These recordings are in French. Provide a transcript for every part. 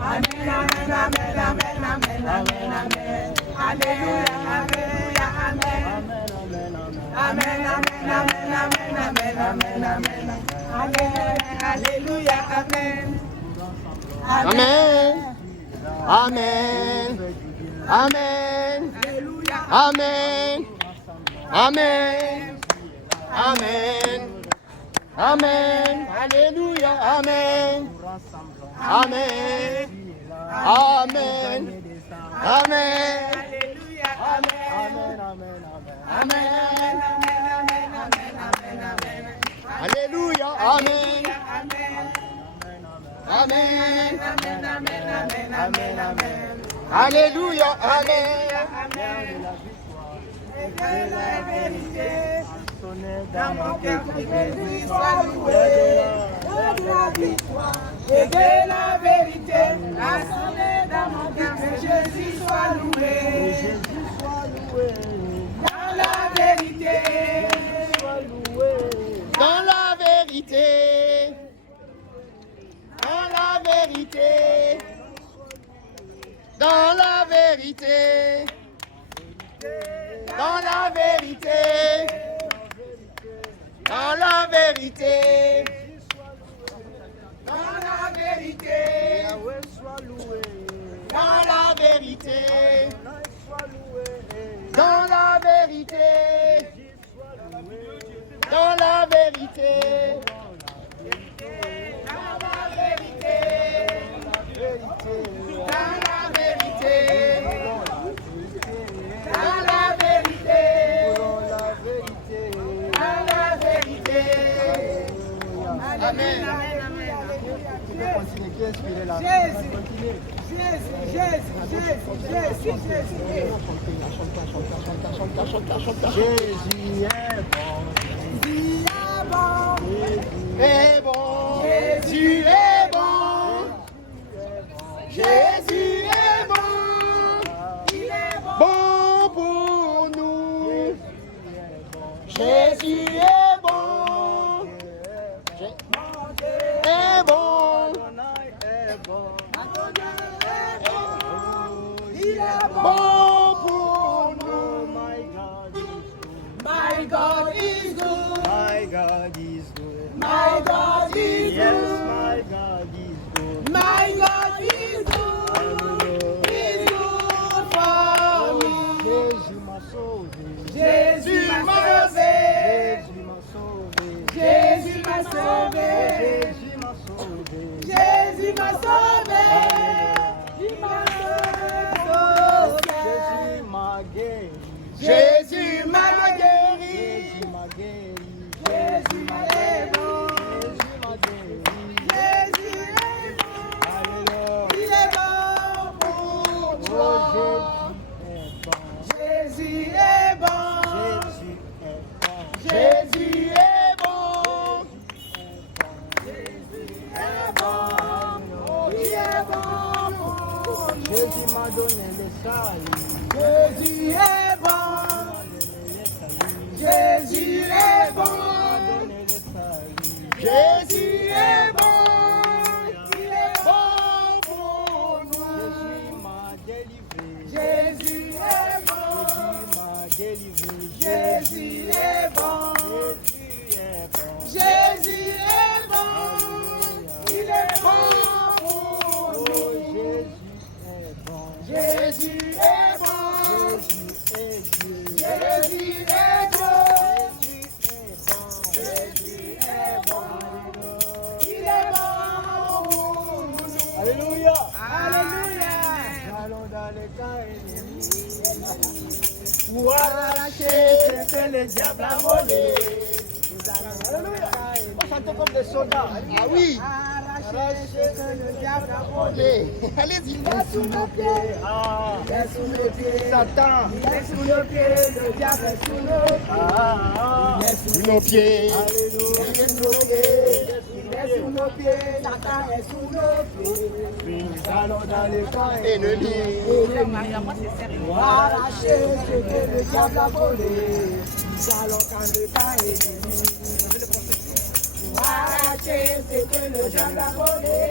Amen, amen, amen, amen, amen, amen, amen. Alléluia, alléluia, amen. Amen, amen, amen, amen, amen, amen, amen. Alléluia, amen. Amen. Amen. Amen. Amen. Amen. Amen. Amen. Alléluia. Amen. Amen. Amen. Amen. Alléluia. Amen. Amen. Alléluia. Amen. La vérité, dans mon cœur, que Jésus soit loué. De la victoire et de la vérité, a sonné dans mon cœur, que Jésus soit loué. Dans la vérité, Dans la vérité. Dans la vérité. Dans la vérité. Dans la vérité. Dans la vérité. Dans la vérité. Dans la vérité. Dans la vérité. Dans la vérité. Dans la vérité. Dans la vérité. Dans la vérité. Dans la vérité. Amen. Jésus est bon. Jésus est bon. Jésus est bon. Il est bon. Bon pour nous. Jésus est bon. Est bon. Il est bon. Bon pour nous. My God is good. My God is good. My God is Yes, good. my God is good. My God is good. He's good for me. Jésus m'a sauvé. Jésus m'a sauvé. Jésus m'a sauvé. Jésus m'a sauvé. Jésus m'a sauvé. Jésus m'a sauvé. Il m'a sauvé. Jésus m'a guéri. Jésus m'a guéri. Jésus m'a guéri. Jésus est bon. Jésus m'a guéri. Jésus est bon. Alléluia. Il est bon pour Oh, toi. Jésus est bon. Jésus est bon. Jésus est bon. Jésus est bon. Jésus est bon. Il est bon pour nous. Jésus m'a donné le salut. Jésus est bon. Jésus est bon. Donné le salut. Jésus est bon. Il est Bon pour nous. Jésus m'a délivré. Jésus est bon. Jésus m'a délivré. Jésus est bon. Jésus est bon. Jésus est bon. Il est bon pour Oh, nous. Jésus est bon. Jésus est bon. Jésus est Dieu. Jésus est bon. Jésus est bon. Jésus est bon. Il est bon pour nous. Alléluia. Alléluia. Allons dans les cas ennemis pour arracher ce que le diable a volé. Alléluia. On chante comme des soldats. Ah oui. Arracher ce que le diable a volé. Allez-y. Il est sous nos pieds. Ah, Il est sous nos pieds. Satan. Il est sous nos pieds. Le diable est sous nos pieds. Ah, Il est sous Nos pieds. Alléluia. Il est sous nos pieds. Il est sous nos pieds. Satan est sous nos pieds. Nous allons dans les camps Ennemis. Pour arracher ce que le diable a volé. Nous allons dans le camp ennemi. Pour arracher ce que le diable a volé.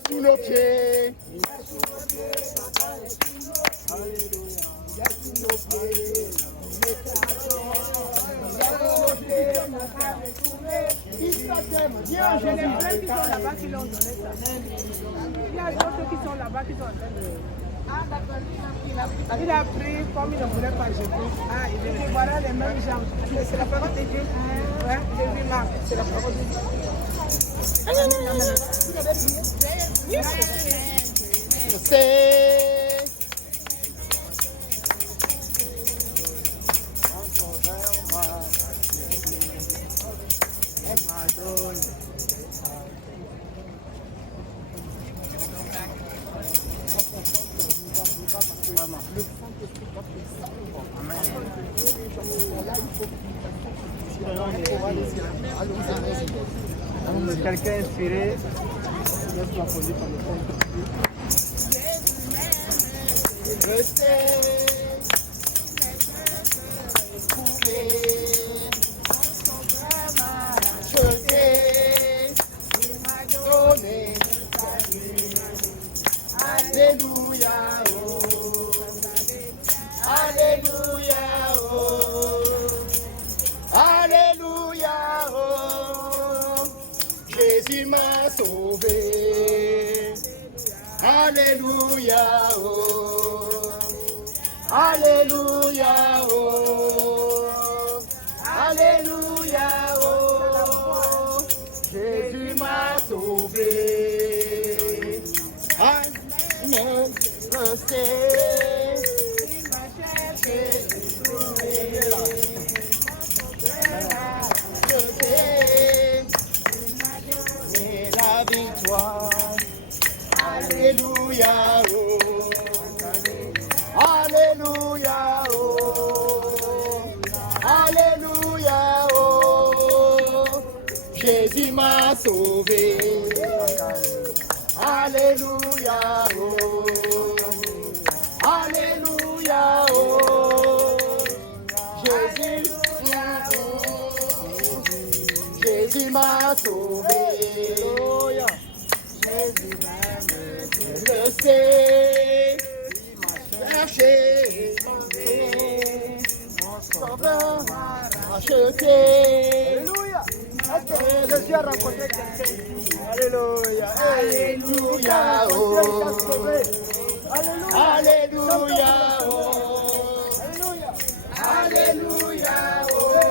est sous nos pieds. Viens, j'ai des frères qui sont là-bas qui l'ont donné ça. Il y a d'autres qui sont là-bas qui sont en train de... Il a pris comme il ne voulait pas jeter. Ah, il dit voilà les mêmes gens. C'est la parole de Dieu. Ouais, Jésus Marc, c'est la parole de Dieu. C'est Quelqu'un inspiré, laisse la folie par le fond. je sais, je sais, il m'a donné sa vie. Alléluia, oh, Alléluia, oh, Alléluia, oh, Jésus m'a sauvé. Alléluia, oh, Alléluia, oh, Alléluia, oh, Jésus m'a sauvé. Ah, non, je sais, il m'a cherché, trouvé. Je sais, il m'a donné la victoire. Alléluia, oh, Alléluia, oh, Alléluia, oh, Jésus m'a sauvé. Alléluia, oh, Alléluia, oh, Jésus m'a sauvé. Jésus m'aime, je sais, il m'a cherché, mon sauveur m'a racheté. Alléluia. Est-ce que Jésus a rencontré quelqu'un ici? Alléluia. Alléluia, oh, Alléluia, oh, Alléluia, oh,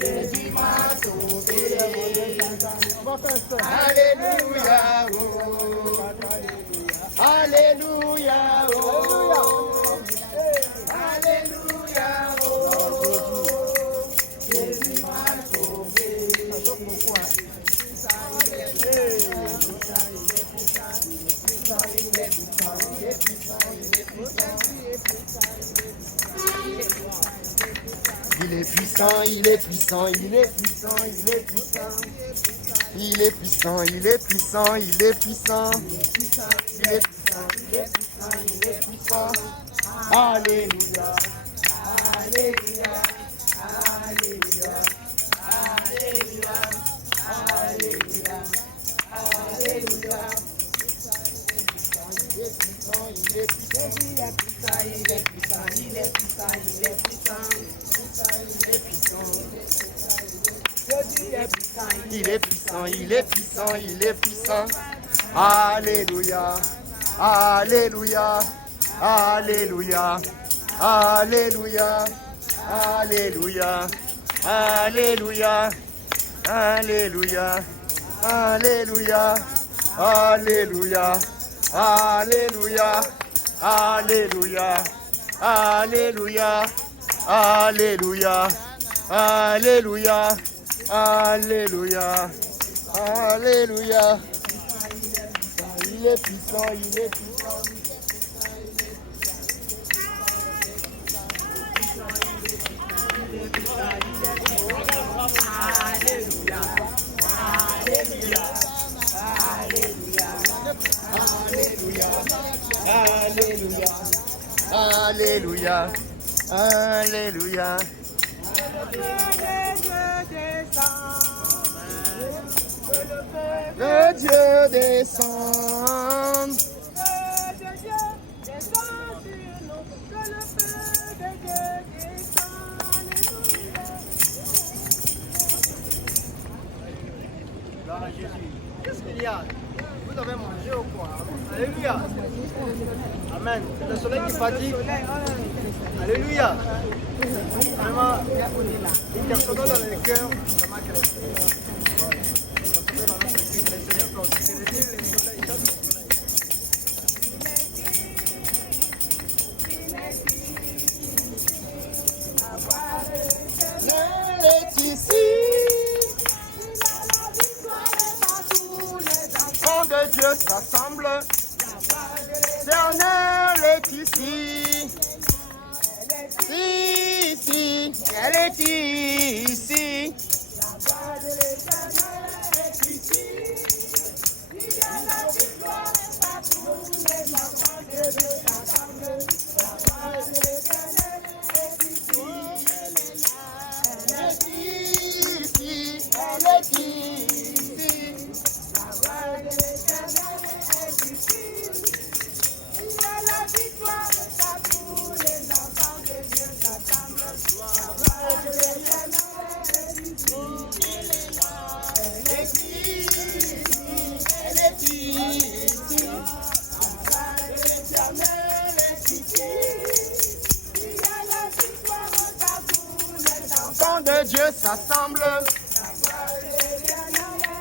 Jésus m'a sauvé. Alléluia, oh, Alléluia, oh, Alléluia, oh, Jésus m'a sauvé. Il est puissant, il est puissant, il est puissant, il est puissant. Il est puissant, il est puissant, il est puissant. Il est puissant, il est puissant, il est puissant. Alléluia, Alléluia, Alléluia, Alléluia, Alléluia, Alléluia. Il est puissant, il est puissant, il est puissant, il est puissant, il est puissant, il est puissant, il est puissant. Il est puissant, il est puissant, il est puissant. Alléluia, Alléluia, Alléluia, Alléluia, Alléluia, Alléluia, Alléluia, Alléluia, Alléluia, Alléluia, Alléluia, Alléluia, Alléluia, Alléluia, Alléluia, Alléluia. Il est puissant, il est puissant. Alléluia, Alléluia, Alléluia, Alléluia, Alléluia, Alléluia, Alléluia. Le Dieu redescende. Feu de Dieu, descend sur nous, que le feu de Dieu descend. Gloire à Jésus. Qu'est-ce qu'il y a? Vous avez mangé ou quoi? Alléluia. Amen. C'est le soleil qui fatigue. Alléluia. Vraiment, une personne dans le cœur, vraiment que le Seigneur. Dans notre cœur, le Seigneur peut aussi le soleil, chaque soleil. L'éternel est ici. Enfants de Dieu s'assemblent. L'éternel est ici. Ici, elle est ici. De Dieu s'assemble,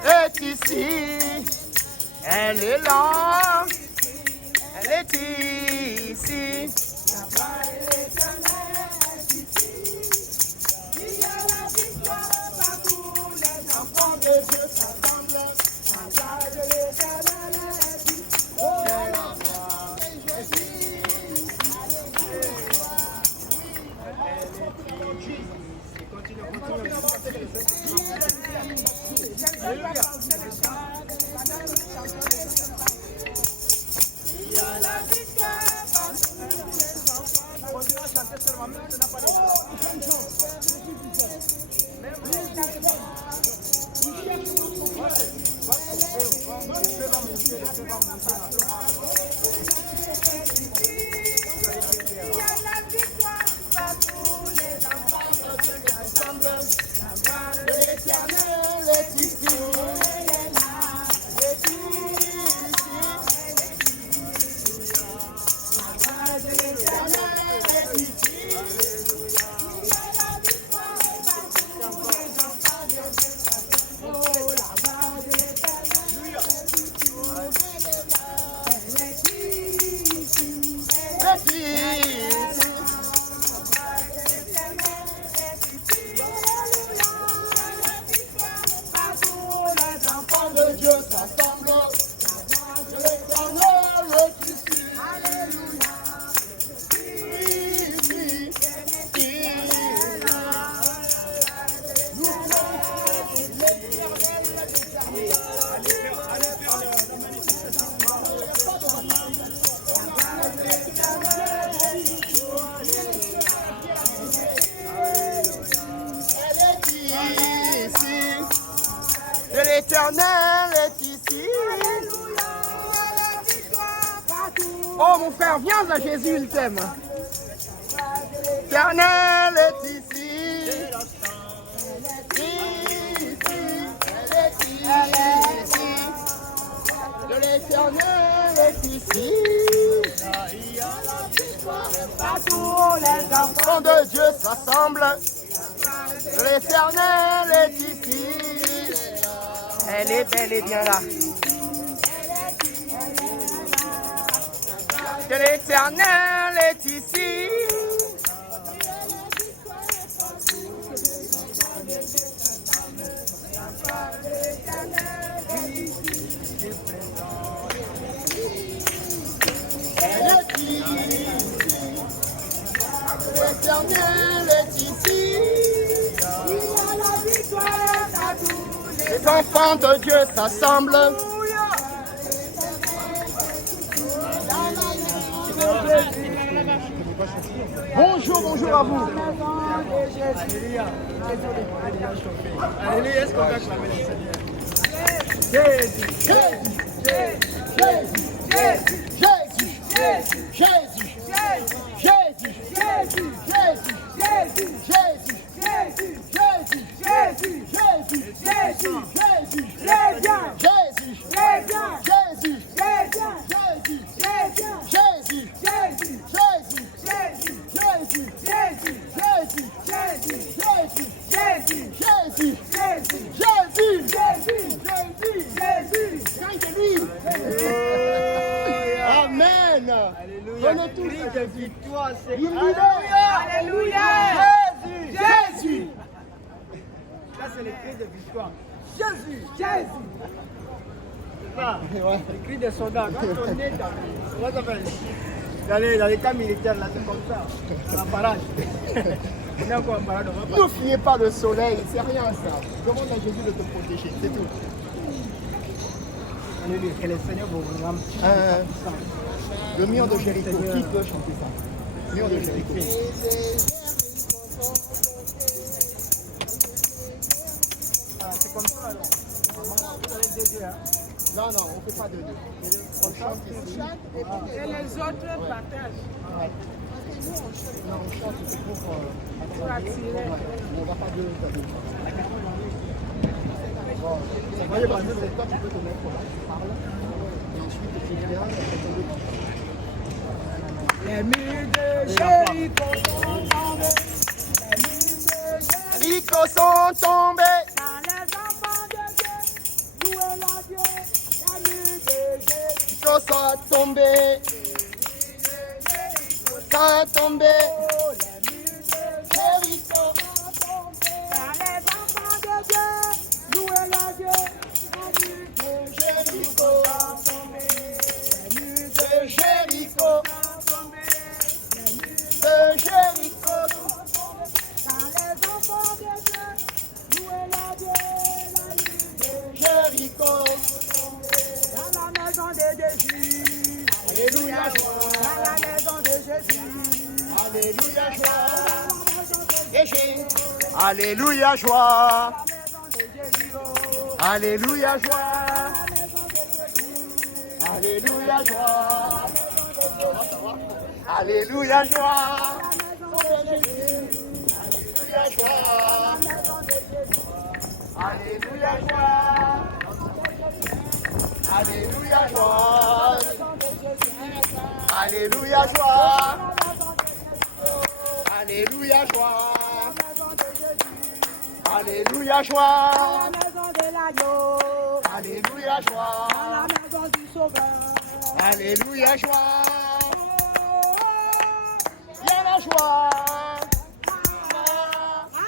est ici, elle est là, elle est ici. Enfants de Dieu s'assemblent, la gloire de l'Éternel est ici. Oh, la gloire de Jésus. L'Éternel est ici. Oh mon frère, viens à Jésus, il t'aime. L'Éternel est ici. L'Éternel est ici. Les enfants de Dieu s'assemblent. L'Éternel est ici. Elle est belle et bien là. Que l'Éternel est ici. L'Éternel est ici. Les enfants de Dieu s'assemblent. Bonjour, bonjour à vous. Alléluia, est-ce qu'on peut acclamer le Seigneur? Amen. Alléluia. Donnez tous Cri de victoire, c'est Alléluia. Jésus. Ça, c'est le cri de victoire. Jésus. C'est ça. Le cri des soldats. Quand on est dans les camps militaires, là, c'est comme ça. C'est la parade. On est encore en parade. Ne fiez pas le soleil, c'est rien ça. Demande à Jésus de te protéger, c'est tout. Alléluia. Que le Seigneur vous rende. Le mur de Jéricho, qui peut chanter ça? Mur de Jéricho. C'est comme ça alors. Vous allez deux, hein? Non, non, on ne fait pas de deux. On chante ici. Et les autres partagent. Ouais. Non, on chante, c'est pour attirer. On ne va pas de deux. Bon, c'est toi, tu peux te mettre là, tu parles. Et ensuite, tu viens, Les murs de Jéricho sont tombés. Les murs de Jéricho sont tombés. Quand les enfants de Dieu louaient leur Dieu, les murs de Jéricho Sont tombés. Sont tombés. les murs de Jéricho. Quand les enfants de Dieu louaient leur Dieu, les murs de Jéricho sont tombés. Les murs De Jéricho. sont tombés. De Jéricho. Quand les enfants de Dieu louaient leur Dieu, les murs de Jéricho. Dans la maison de Jésus, Alléluia, dans la maison de Jésus, Alléluia, joie. dans la maison de Jésus, Jésus. Alléluia, joie. dans la maison de Jésus, oh, Alléluia, joie. dans la maison de Jésus, Alléluia, joie. Alléluia, joie. dans la maison de Jésus, Alléluia, joie. dans la maison de Jésus, Alléluia, joie. Alléluia, joie. Alléluia, joie. Alléluia, joie. Alléluia, joie. dans la maison de l'agneau, Alléluia, joie. dans la maison du sauveur. Alléluia, joie. Il y a la joie.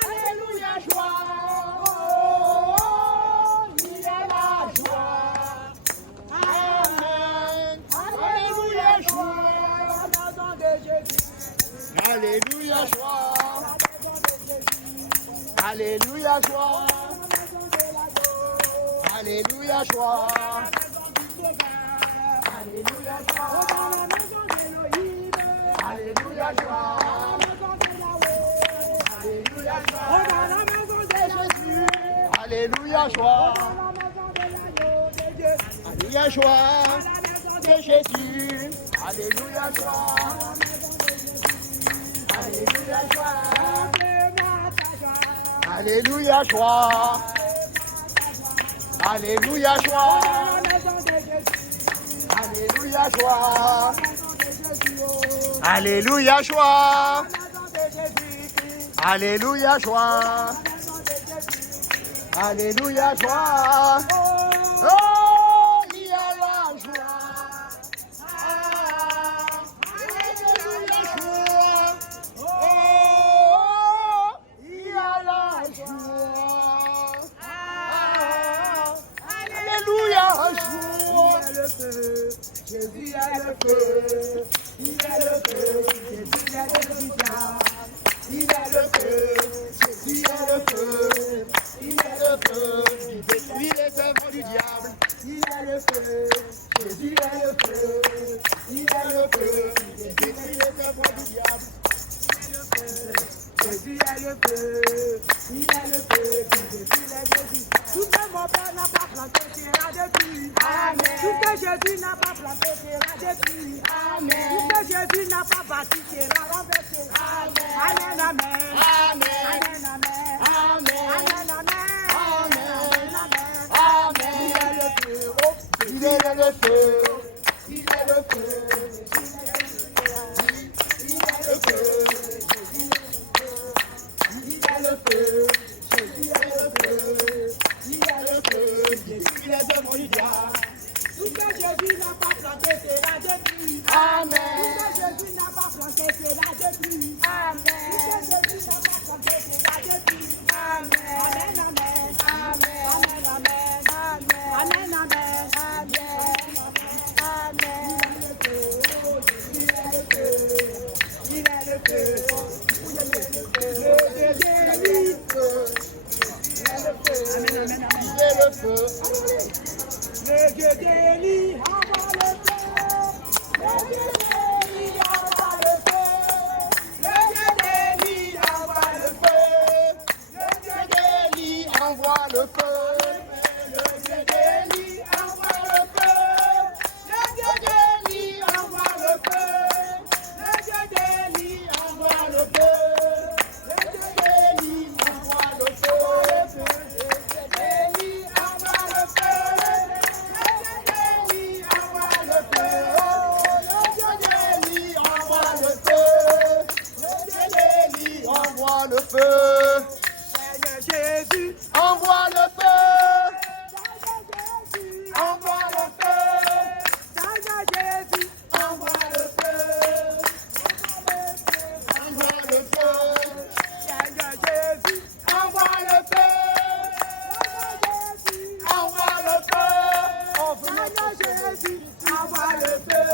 Alléluia, joie. Il y a la joie. Amen. Alléluia, joie. Dans la maison de Jésus, Alléluia, joie. dans la maison de Jésus, Alléluia, joie. dans la maison de l'agneau, Alléluia, joie. Alléluia, dans la maison d'Élohim, Alléluia, joie. dans la maison de Yahweh, Alléluia, joie. dans la maison de Jésus, Alléluia, joie. dans la maison de l'agneau de Dieu, Alléluia, joie. dans la maison De Jésus. Alléluia, joie. Alléluia, joie. Alléluia, joie. Alléluia, joie. Alléluia, joie. Alléluia, joie. Alléluia, joie. Alléluia, joie. Oh, il y a la joie. Alléluia, joie. Oh, il y a la joie. Alléluia, joie. Jésus est le feu, il est le feu, Jésus est le diable, il est le feu, Jésus est le feu, il est le feu, il détruit les œuvres du diable. il est le feu, Jésus est le feu, il est le feu, Il détruit les œuvres du diable. Jésus est le feu, il est le feu, qui détruit les Jésus. Tout ce mon père n'a pas planté, sera depuis. Amen. Tout ce que Jésus n'a pas planté sera détruit. Amen. Tout ce que Jésus n'a pas bâti sera renversé. Amen. Amen, amen. Amen. Amen, amen. Amen. Amen, amen. Amen. Il est le feu. Il est le feu. Il est le feu. Il est le feu. Tout ce que Jésus n'a pas planté sera détruit. Amen. Tout ce que Jésus n'a pas planté sera détruit. Amen. Tout ce que Jésus n'a pas planté sera détruit. Amen. Amen, amen. Amen. Amen, amen. Amen, amen. Amen. Il est le feu. Il est le feu. Il est le feu. Il est le feu. Le Dieu délie, envoie le feu. Le Dieu délie, envoie le feu. Le Dieu délie, envoie le feu. Le Dieu délie, envoie le feu. Le Dieu délie, envoie le feu. Le Dieu délie, envoie le feu. Le Dieu délie, envoie le feu. Le Dieu délie, envoie le feu. Le feu. Seigneur Jésus, envoie le feu. Seigneur Jésus, envoie le feu. Seigneur Jésus, envoie le feu. Seigneur Jésus, envoie le feu. Envoie le feu. Seigneur Jésus, envoie le feu.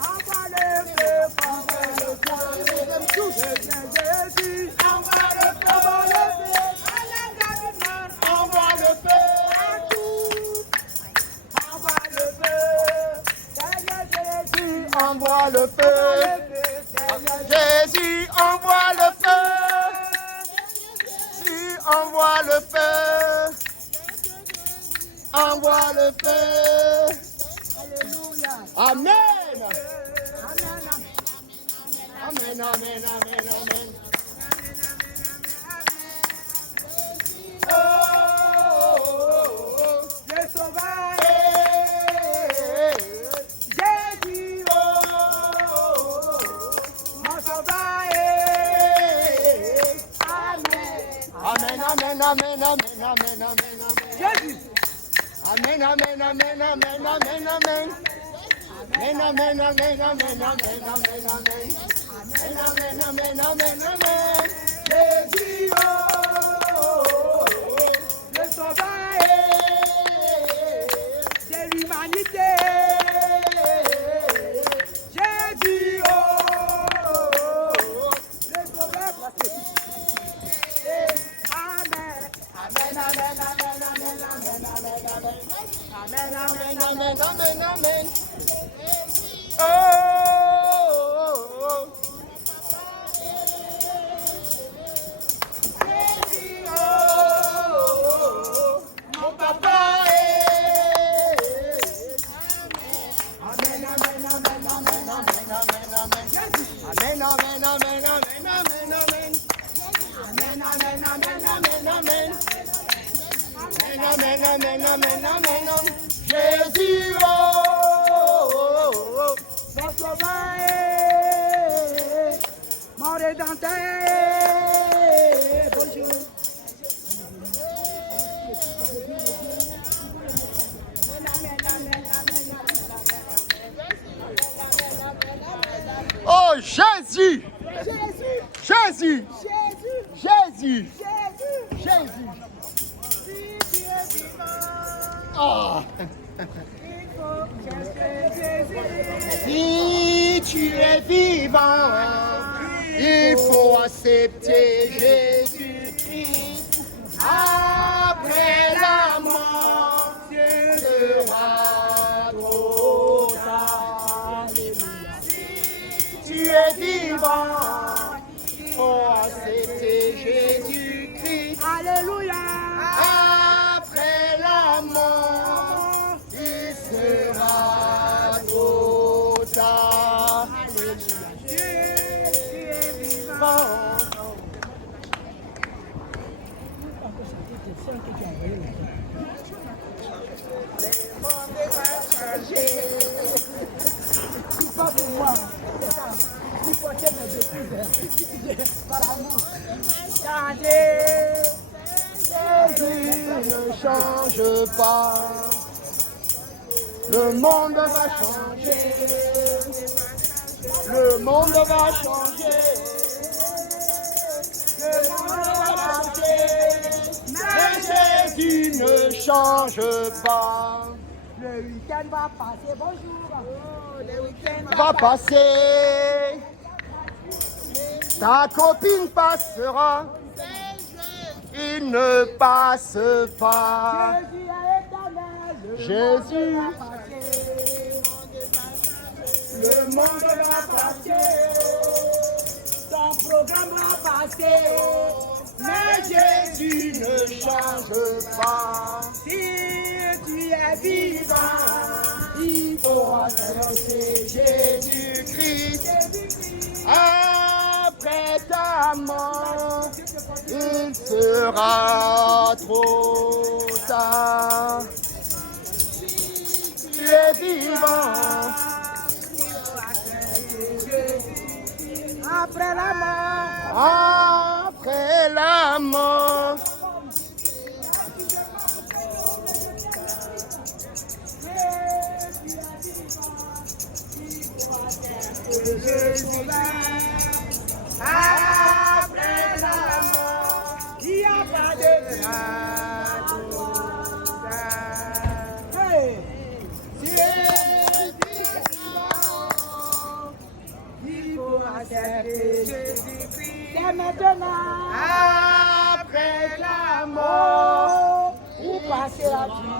Envoie le feu. Envoie le feu. Seigneur Jésus, envoie le feu. Envoie le feu. Envoie le feu. Seigneur Jésus, Envoie le feu. Jésus, envoie le feu. Jésus, envoie le feu. Envoie le feu. Alléluia. Amen. Amen, amen. Amen, amen, amen, amen. Oh, le sauveur, Jésus, oh, mon sauveur, amen. Amen, amen, amen, amen, amen, amen, amen. Jésus, Amen, amen, amen, amen, amen, amen. Amen, amen, amen, amen, amen, amen, amen. Amen, amen, amen, amen. Jésus, oh, le sauveur de l'humanité. Jésus, oh, le sauveur. Amen. Amen, amen, amen, amen, amen, amen, amen. Amen, amen, Amen, amen, amen. Oh, oh, oh. Jésus, oh, mon papa. Amen, amen, amen, amen, amen, amen, amen. Amen, amen, amen, amen, amen, amen. Amen, amen, amen, amen, amen. Amen, amen, amen, amen, amen. Jésus, oh, oh, oh. Mon sauveur, mon rédempteur, bonjour. Oh, Jésus, Jésus, Jésus, Jésus, Jésus, Jésus, Jésus. si tu es vivant, Oh. il faut chercher Jésus. Si tu es vivant, il faut accepter Jésus-Christ. Après la mort, sera trop tard. Si tu es vivant, il faut accepter Jésus-Christ. Alléluia. Après la mort, il sera C'est pas pour moi. Il faut que mes excuses. Par amour. Chantez. Jésus ne change pas. Le monde va changer. Le monde va changer. Le monde va changer. Mais Jésus ne change pas. Le week-end va passer. Bonjour. Le week-end Va passer. Ta copine passera. Il ne passe pas. Jésus. Le monde va passer, ton programme va passer, Mais Jésus ne change pas. si tu es vivant, il faut annoncer Jésus-Christ, après ta mort, il sera trop tard. Tu es vivant. après la mort. Après la mort. Après la mort, il n'y a pas de il faut accepter Jésus-Christ. C'est maintenant. Après la mort. Ou passer à Dieu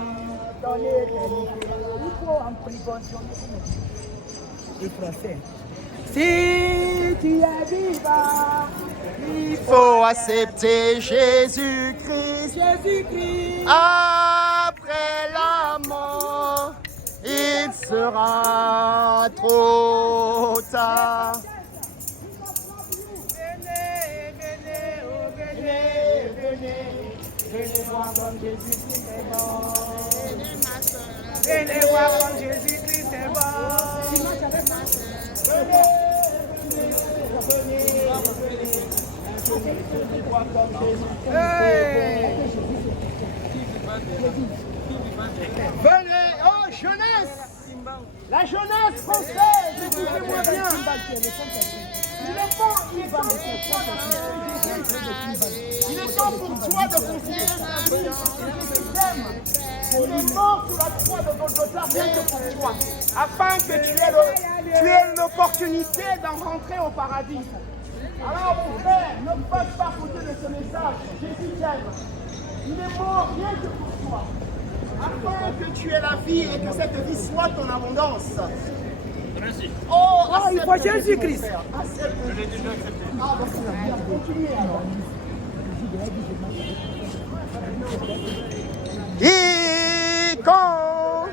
dans l'éternité. Il faut en prévention. Les Français. Si tu es vivant, il Faut accepter Jésus-Christ. Jésus-Christ. Après la mort, il sera trop tard. Venez, venez, oh venez, venez, venez voir comme Jésus-Christ est bon. Venez voir comme Jésus-Christ est bon. Venez, venez, venez voir comme Jésus-Christ est bon. Venez, oh jeunesse! La jeunesse française, écoutez-moi bien. Il est temps pour toi de considérer la vie. Il est mort sur la croix de Golgotha rien que pour toi, afin que tu aies l'opportunité d'en rentrer au paradis. Alors mon frère, ne passe pas à côté de ce message. Jésus t'aime. Il est mort rien que pour toi, afin que tu aies la vie et que cette vie soit ton abondance. Merci. Oh, il faut Jésus-Christ. Je l'ai déjà accepté. Ah, bah, c'est bien. Continuez alors. Quiconque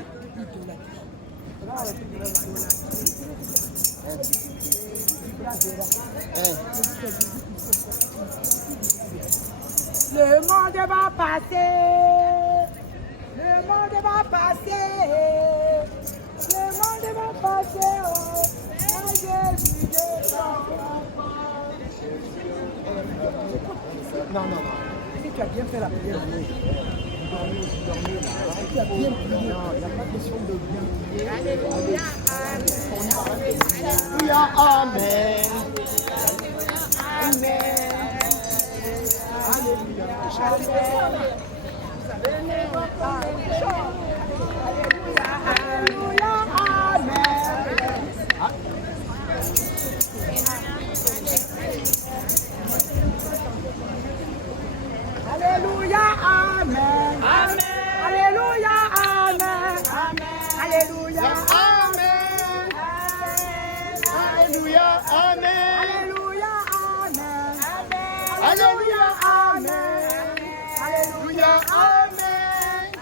le monde va passer. Le monde va passer. Le monde va passer. Oh, Jésus descend. non. Si tu as bien fait la prière, dormez là. Tu as bien prié. Il n'y a pas question de bien prier. Alléluia, amen. Amen. Alléluia. Alléluia, amen. Alléluia, amen. Amen. Alléluia, amen. Amen. Alléluia, Amen. Alléluia, amen. Alléluia, amen. Alléluia, amen. Alléluia, amen.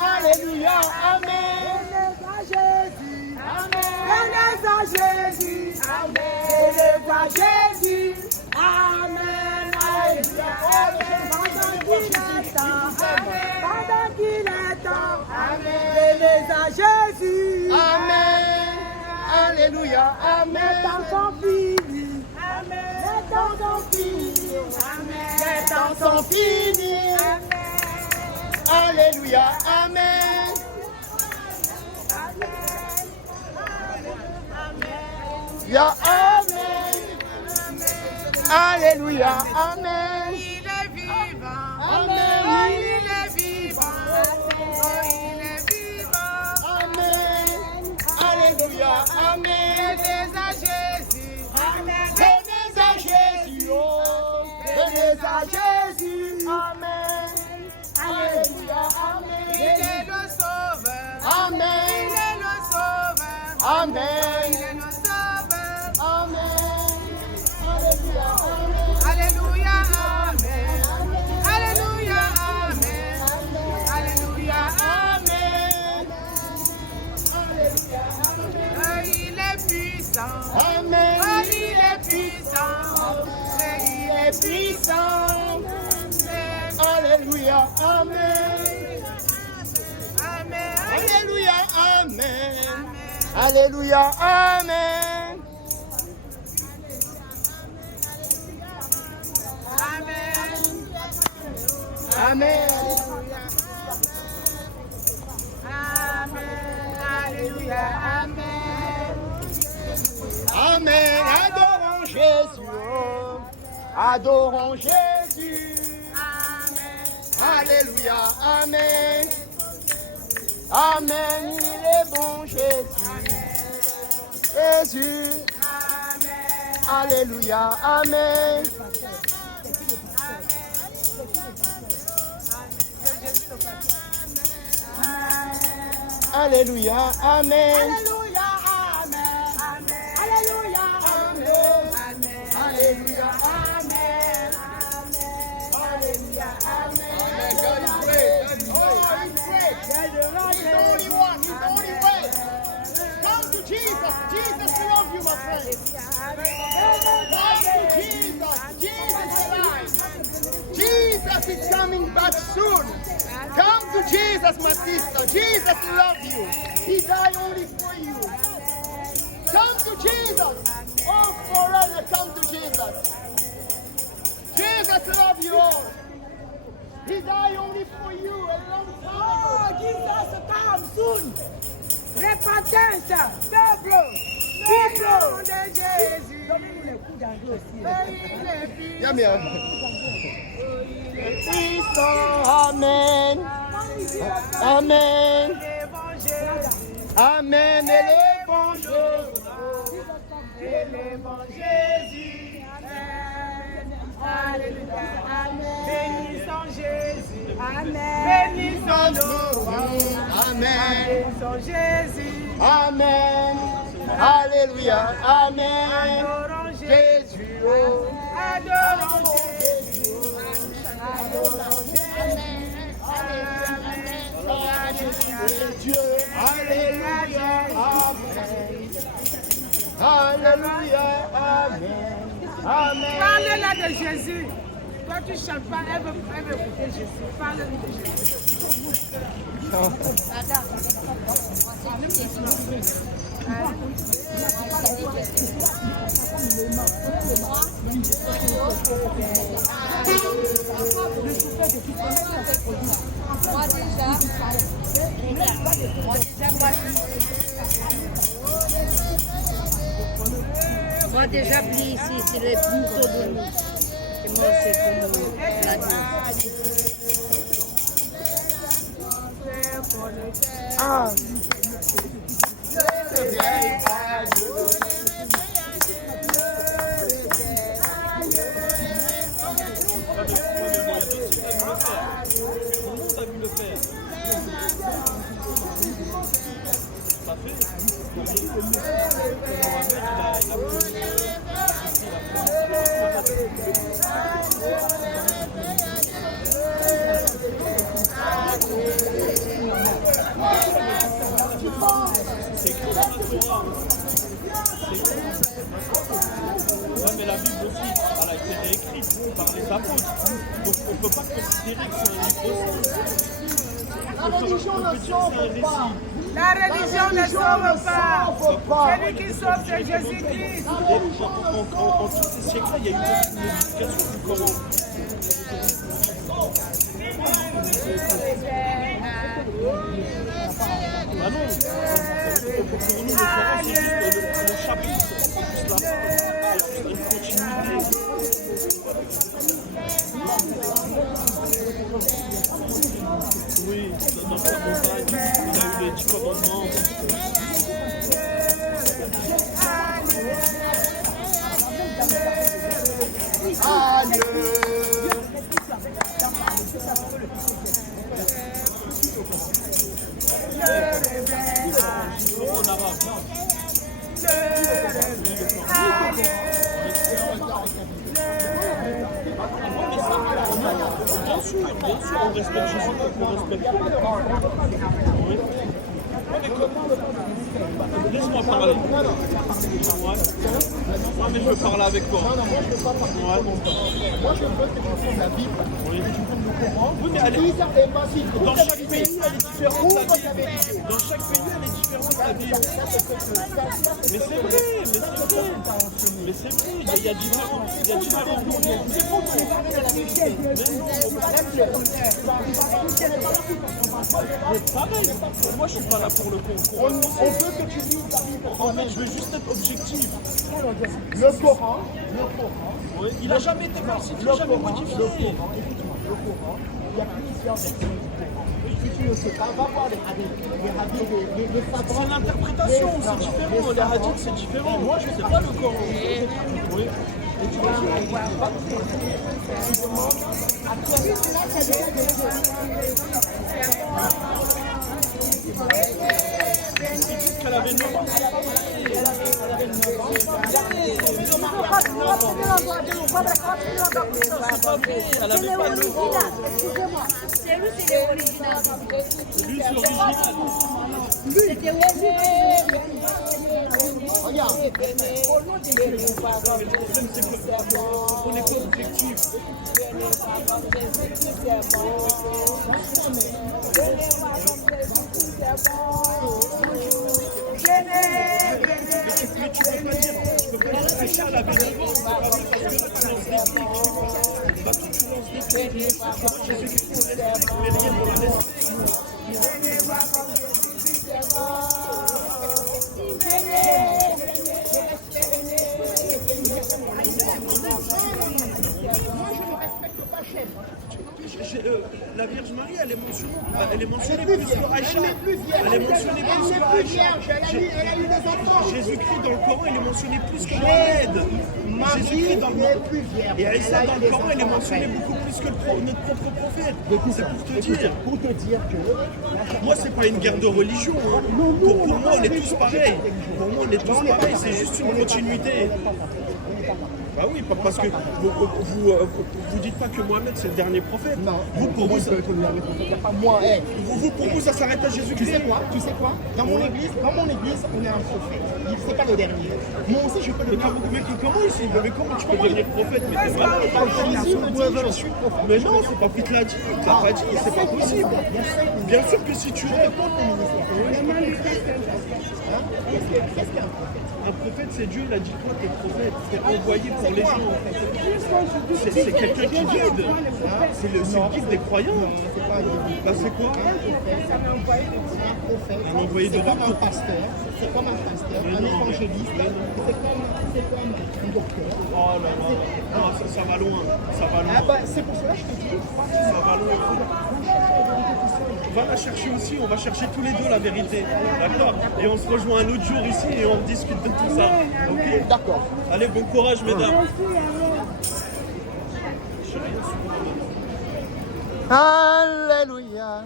Alléluia, amen. Venez à Jésus. Amen. Venez à Jésus. Amen. Venez à Jésus. Amen. Alléluia. Pendant qu'il est temps. Pendant qu'il est temps. Venez à Jésus. Amen. Alléluia. Amen. Les temps sont finis. Amen. Les temps sont finis. Amen. Les temps sont finis. Alléluia. Amen. Ya Amen. Alléluia. Amen. Il est vivant. Amen. Oh, il est vivant. Oh, il est vivant. Amen. Alléluia. Amen. Venez à Jésus. Amen. Venez à Jésus. Oh. Venez à Jésus. Amen. Alléluia. Amen. Il est le sauveur. Amen. Il est le sauveur. Amen. Il est le sauveur. Amen. Alléluia. Amen. Alléluia. Amen. Alléluia. Amen. Alléluia. Amen. Oh, il est puissant. Amen. Oh, il est puissant. Et il est puissant. Alléluia. Amen. Amen. Alléluia. Amen. Alléluia. Amen. Amen. Amen. Amen. Alléluia. Amen. Amen. Adorons Jésus. Oh. Adorons Jésus. Amen. Alléluia. Amen. Amen. Il est bon Jésus. Jésus. Amen. Alléluia. Amen. Alléluia. Amen. Alléluia. Amen. Alléluia. Amen. Alléluia. Amen. Alléluia. Amen. God is great. God is great. He's the only one. He's the only way. Come to Jesus. Jesus loves you, my friend. Come to Jesus. Jesus is alive. Jesus is coming back soon. Come to Jesus, my sister. Jesus loves you. He died only for you. Come to Jesus. Oh, forever, come to Jesus. Jesus loves you all. He died only for you a long time ago. Oh, Jesus come soon. Repentance, peuple, people de Jésus. Donnez-nous les coups d'anglais aussi. Yeah, me. Amen. Amen. Amen. Et l'évangile. Et l'évangile. Alléluia. Amen. Bénissons Jésus. Amen. Bénissons nous. Amen. Bénissons Jésus. Amen. Alléluia. Amen. Adorons Jésus. Jésus. Oh. Adorons Jésus. Adorons Jésus. Dieu. Alléluia. Amen. Alléluia. Amen. Amen. Parle-là de Jésus. Toi, tu ne chantes pas, elle veut écouter Jésus. Parle-lui de Jésus. Moi déjà pris ici, c'est le plus tôt de nous. Et moi c'est comme la vie. Ah. Non, mais la Bible aussi, elle a été réécrite par les apôtres. Donc on ne peut pas considérer que c'est un livre aussi. religion ne sauve pas. La religion ne sauve pas. Celui qui sauve, c'est Jésus-Christ. En tous ces siècles, il y a eu une modification du Coran. Ah non, pour nous, le Coran, c'est juste le chapitre, c'est juste une continuité. Oui, dans la montagne, il y a eu les 10 commandements. En arabe. Bien sûr, on respecte Jésus comme on respecte. Oui. Laisse-moi parler. Ouais. Ouais, mais je veux parler avec toi. Ouais. Moi, je veux que tu fasses la Bible. Oui. Tu veux me comprendre. Oui, mais elle est... Dans chaque pays, elle est différente, la Bible. Dans chaque pays, elle est différente, la Bible. Mais c'est vrai, mais c'est vrai. Il y a différents mots. Pareil, moi je suis pas là pour le concours. On veut que tu lises la Bible. En fait, je veux juste être objectif. Le Coran, Oui. Il n'a jamais été falsifié, jamais modifié. le Coran, il y a plusieurs versions du Coran. Si tu ne sais pas, va voir les hadiths, les savants. C'est l'interprétation, c'est différent. Les hadiths, c'est différent. Moi, je ne sais pas le Coran. Oui. Et tu vas voir, tu demandes à Qu'elle avait 9 ans. Elle avait pas 9 ans. Excusez-moi. C'est lui, c'est l'original. Lui, c'est l'original. C'était regarde. Le problème, c'est qu'on n'est pas objectif. Mais tu peux pas dire prêcher à la bénévolence, c'est pas vrai, parce que là, tu lances des clics. Là, tu lances des clics. Jésus-Christ, mais rien pour la laisser. La Vierge Marie, elle est mentionnée plus que Aïcha. Elle est mentionnée plus que Aïcha. Jésus-Christ dans le Coran, il est mentionné plus que Mohamed. Jésus-Christ dans le Coran. Et Aïcha dans le Coran, elle est mentionnée beaucoup plus que notre propre prophète. C'est pour te dire que... Moi, c'est pas une guerre de religion. Hein. Pour moi, on est tous pareils. Pour moi, on est tous pareils. C'est juste une continuité. Bah oui, parce que vous dites pas que Mohamed c'est le dernier prophète. Non, pour vous, ça, il n'y a pas moi. Hey. Pour vous, ça s'arrête à Jésus-Christ. Tu sais quoi dans mon église, on est un prophète. C'est pas le dernier. Moi aussi, je peux le dire. Mais comment ici? Mais comment tu peux devenir prophète? Mais t'es malade. Jésus me dit, je suis prophète. Mais non, c'est pas qu'il te l'a dit. Il te l'a pas dit, c'est pas possible. Bien sûr que si tu es... Qu'est-ce qu'un prophète? Un prophète, c'est Dieu, il a dit toi, t'es prophète. T'es envoyé pour les gens. C'est quelqu'un qui guide. C'est le guide des croyants. Bah, c'est quoi? Un envoyé de C'est comme Dieu. un pasteur, un évangéliste, c'est comme un docteur. Oh là là, non, ça va loin, ça va loin. Ah bah, c'est pour cela que je te dis, Ça va loin. Va la chercher aussi, on va chercher tous les deux la vérité. D'accord? Et on se rejoint un autre jour ici et on discute de tout ça. Ok? d'accord. Allez, bon courage, mesdames. Alléluia.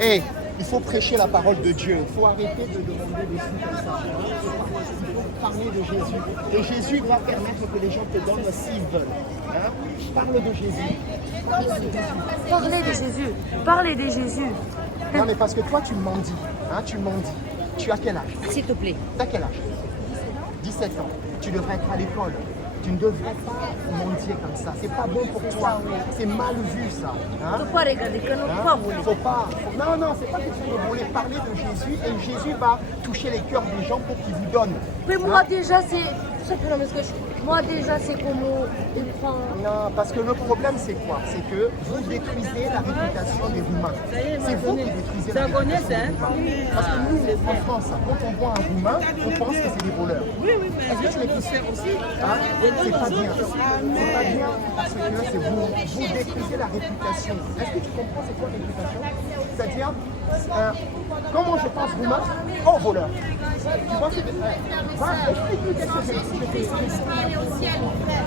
Hey, il faut prêcher la parole de Dieu. Il faut arrêter de demander des sous comme ça. Il faut parler de Jésus. Et Jésus va permettre que les gens te donnent s'ils veulent. Hein? Parle de Jésus. Parlez de Jésus. Parlez de Jésus. Non, mais parce que toi, tu mendis. Hein, tu mendis. Tu as quel âge? S'il te plaît. Tu as quel âge? 17 ans. Tu devrais être à l'école. Tu ne devrais pas mentir comme ça. C'est pas bon pour toi. C'est mal vu ça. Hein? Faut pas regarder que nous pas voler. Faut pas. Non, c'est pas que tu voulais parler de Jésus et Jésus va toucher les cœurs des gens pour qu'ils vous donnent. Mais moi déjà c'est moi déjà c'est comme il prend. Non, parce que le problème c'est quoi? C'est que vous détruisez la réputation des Roumains. C'est vous qui détruisez la réputation des Roumains. Parce que nous, en France, quand on voit un Roumain, on pense que c'est des voleurs. Est-ce que tu les pousses aussi? Hein? C'est pas bien. C'est pas bien parce que c'est vous détruisez la réputation. Est-ce que tu comprends c'est quoi réputation? C'est-à-dire, comment je pense Roumain? Oh, voleur. Tu vois, c'est... explique-nous qu'est-ce que c'est.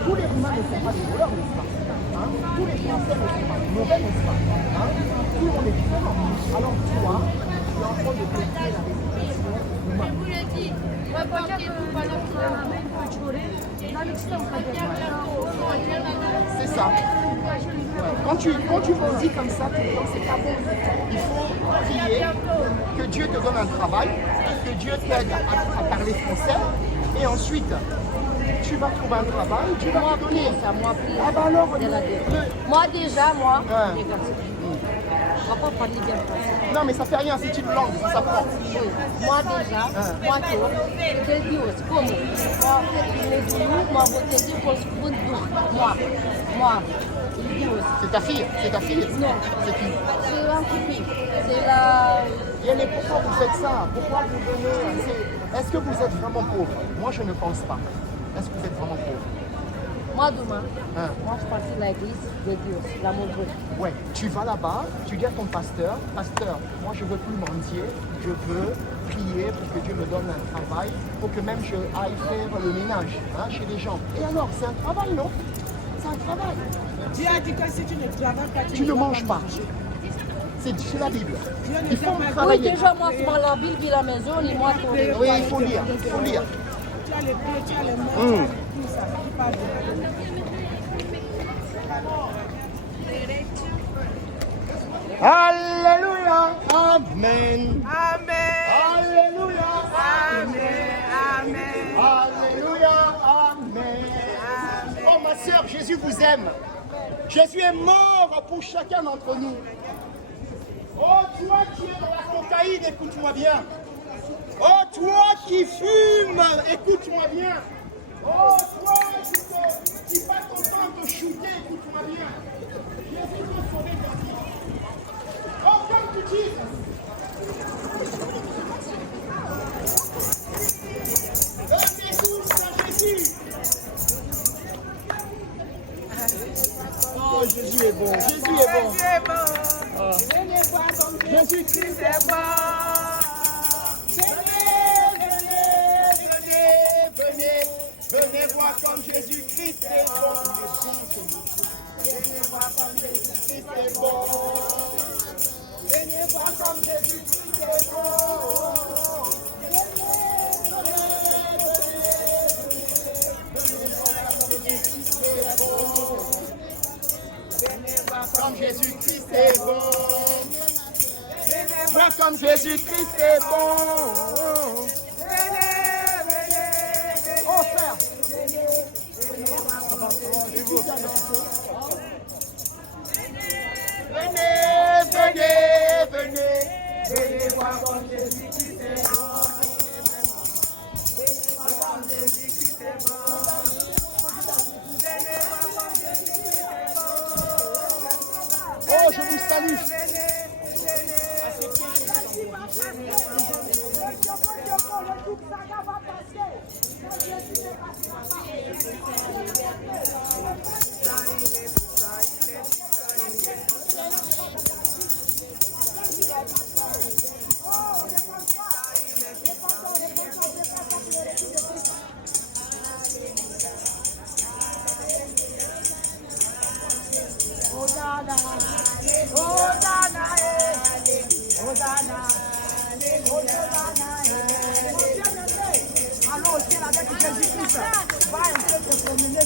Tous les Roumains ne sont pas des voleurs, n'est-ce pas? Hein? Tous les Français ne sont pas mauvais, n'est-ce pas? Hein? Tout le monde est différent. Alors toi, tu es en train de détruire la réputation roumaine. C'est ça. Quand tu maudis comme ça tout le temps, c'est pas bon. Il faut prier que Dieu te donne un travail, que Dieu t'aide à parler français, et ensuite tu vas trouver un travail, tu vas me donner ça, moi plus. Ah bah alors, Moi déjà, moi, Ouais. on va pas parler bien français. Non mais ça fait rien, c'est une langue, ça s'apprend. Moi déjà, moi tout, je te dis aussi, comme moi, je te dis moi, il dit aussi. C'est ta fille? Non. C'est qui? C'est l'entreprise, c'est la... Mais pourquoi vous faites ça? Pourquoi vous donnez? Est-ce que vous êtes vraiment pauvre? Moi je ne pense pas. Est-ce que vous êtes vraiment pauvre? Moi demain, moi je partis de l'église de Dieu, la montre. Ouais, tu vas là-bas, tu dis à ton pasteur, moi je veux plus mendier, je veux prier pour que Dieu me donne un travail, pour que même je aille faire le ménage chez les gens. Et alors, c'est un travail, non? C'est un travail. Dieu a dit que si tu ne travailles pas, Tu ne manges pas. C'est la Bible. Il faut Oui, travailler. déjà moi c'est la Bible, la maison, et moi tout. Oui, il faut lire, Tu as les pieds, tu as les mains, tout ça. Tu parles de... Alléluia, Amen. Amen. Alléluia, Amen. Alléluia, Amen. Oh ma sœur, Jésus vous aime. Jésus est mort pour chacun d'entre nous. Oh toi qui es dans la cocaïne, écoute-moi bien. Oh toi qui fumes, écoute-moi bien. Oh toi qui passes ton temps de shooter, écoute-moi bien. Jésus peut sauver ta vie. Oh comme tu dis. Donnez-vous à Jésus. Oh Jésus est bon, Jésus est bon. Jésus est bon. Venez voir comme Jésus-Christ est bon. Venez voir comme Jésus-Christ est bon. Venez voir comme Jésus-Christ est bon. Venez voir comme Jésus-Christ est bon. Comme Jésus-Christ est bon. Vois comme Jésus-Christ est bon. Oh frère. Venez voir comme Jésus-Christ est bon. Venez voir comme Jésus-Christ est bon. Oh, je vous salue. Allons au ciel avec Jésus-Christ. Va un peu te promener.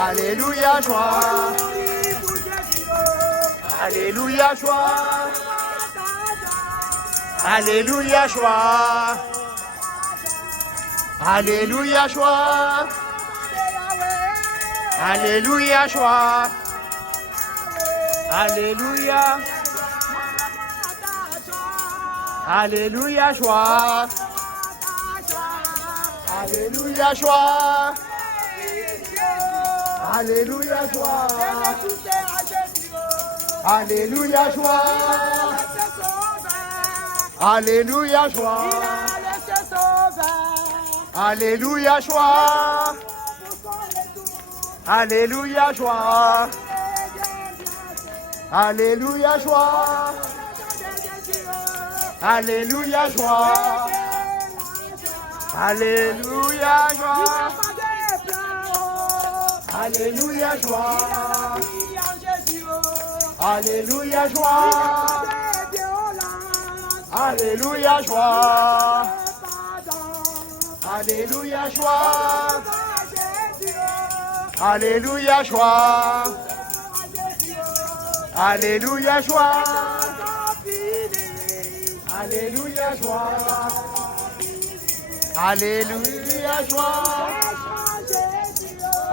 Alléluia, joie. Alléluia, joie. Alléluia, joie. Alléluia, joie. Alléluia, joie. Alléluia. Alléluia, joie. Alléluia, joie. Alléluia, joie. Alléluia, joie. Alléluia, joie. Alléluia, joie. Alléluia, joie. Alléluia, joie. Alléluia, joie. Alléluia, joie. Alléluia, joie. Alléluia, joie. Alléluia, joie. Alléluia, joie. Alléluia, joie. Alléluia, joie. Alléluia, joie. Alléluia, joie.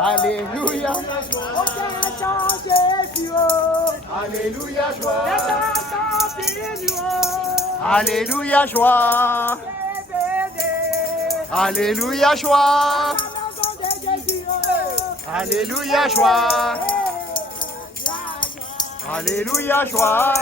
Alléluia. Alléluia, joie. Alléluia, joie. Alléluia, joie. Alléluia, joie. Alléluia, joie.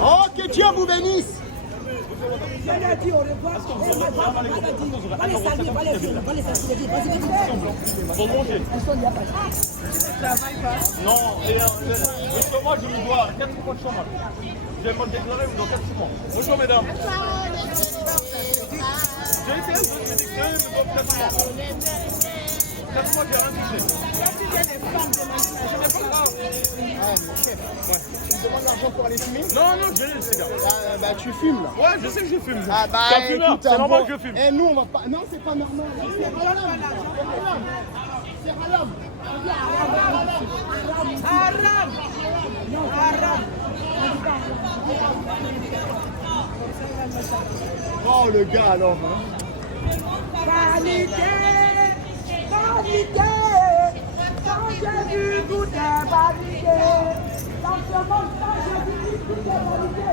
Oh, que Dieu vous bénisse. Non, parce que moi je lui dois 4 mois de chômage. Je vais pas le déclarer, je vous dois 4 mois. Bonjour mesdames. J'ai été déclaré, je me dois 4 mois. 4 mois, j'ai rien touché. Tu me demandes l'argent pour aller fumer? Non, non, je l'ai, ces gars. Bah tu fumes là. Ouais, je sais que je fume. Ah bah C'est un fumeur, écoute, c'est normal bon. que je fume. Eh nous on va pas. Non c'est pas normal. C'est haram. C'est haram. Haram. Haram. Oh le gars alors. Qualité, qualité. Quand j'ai vu goûter qualité. Dans ce monde, quand j'ai vu goûter qualité.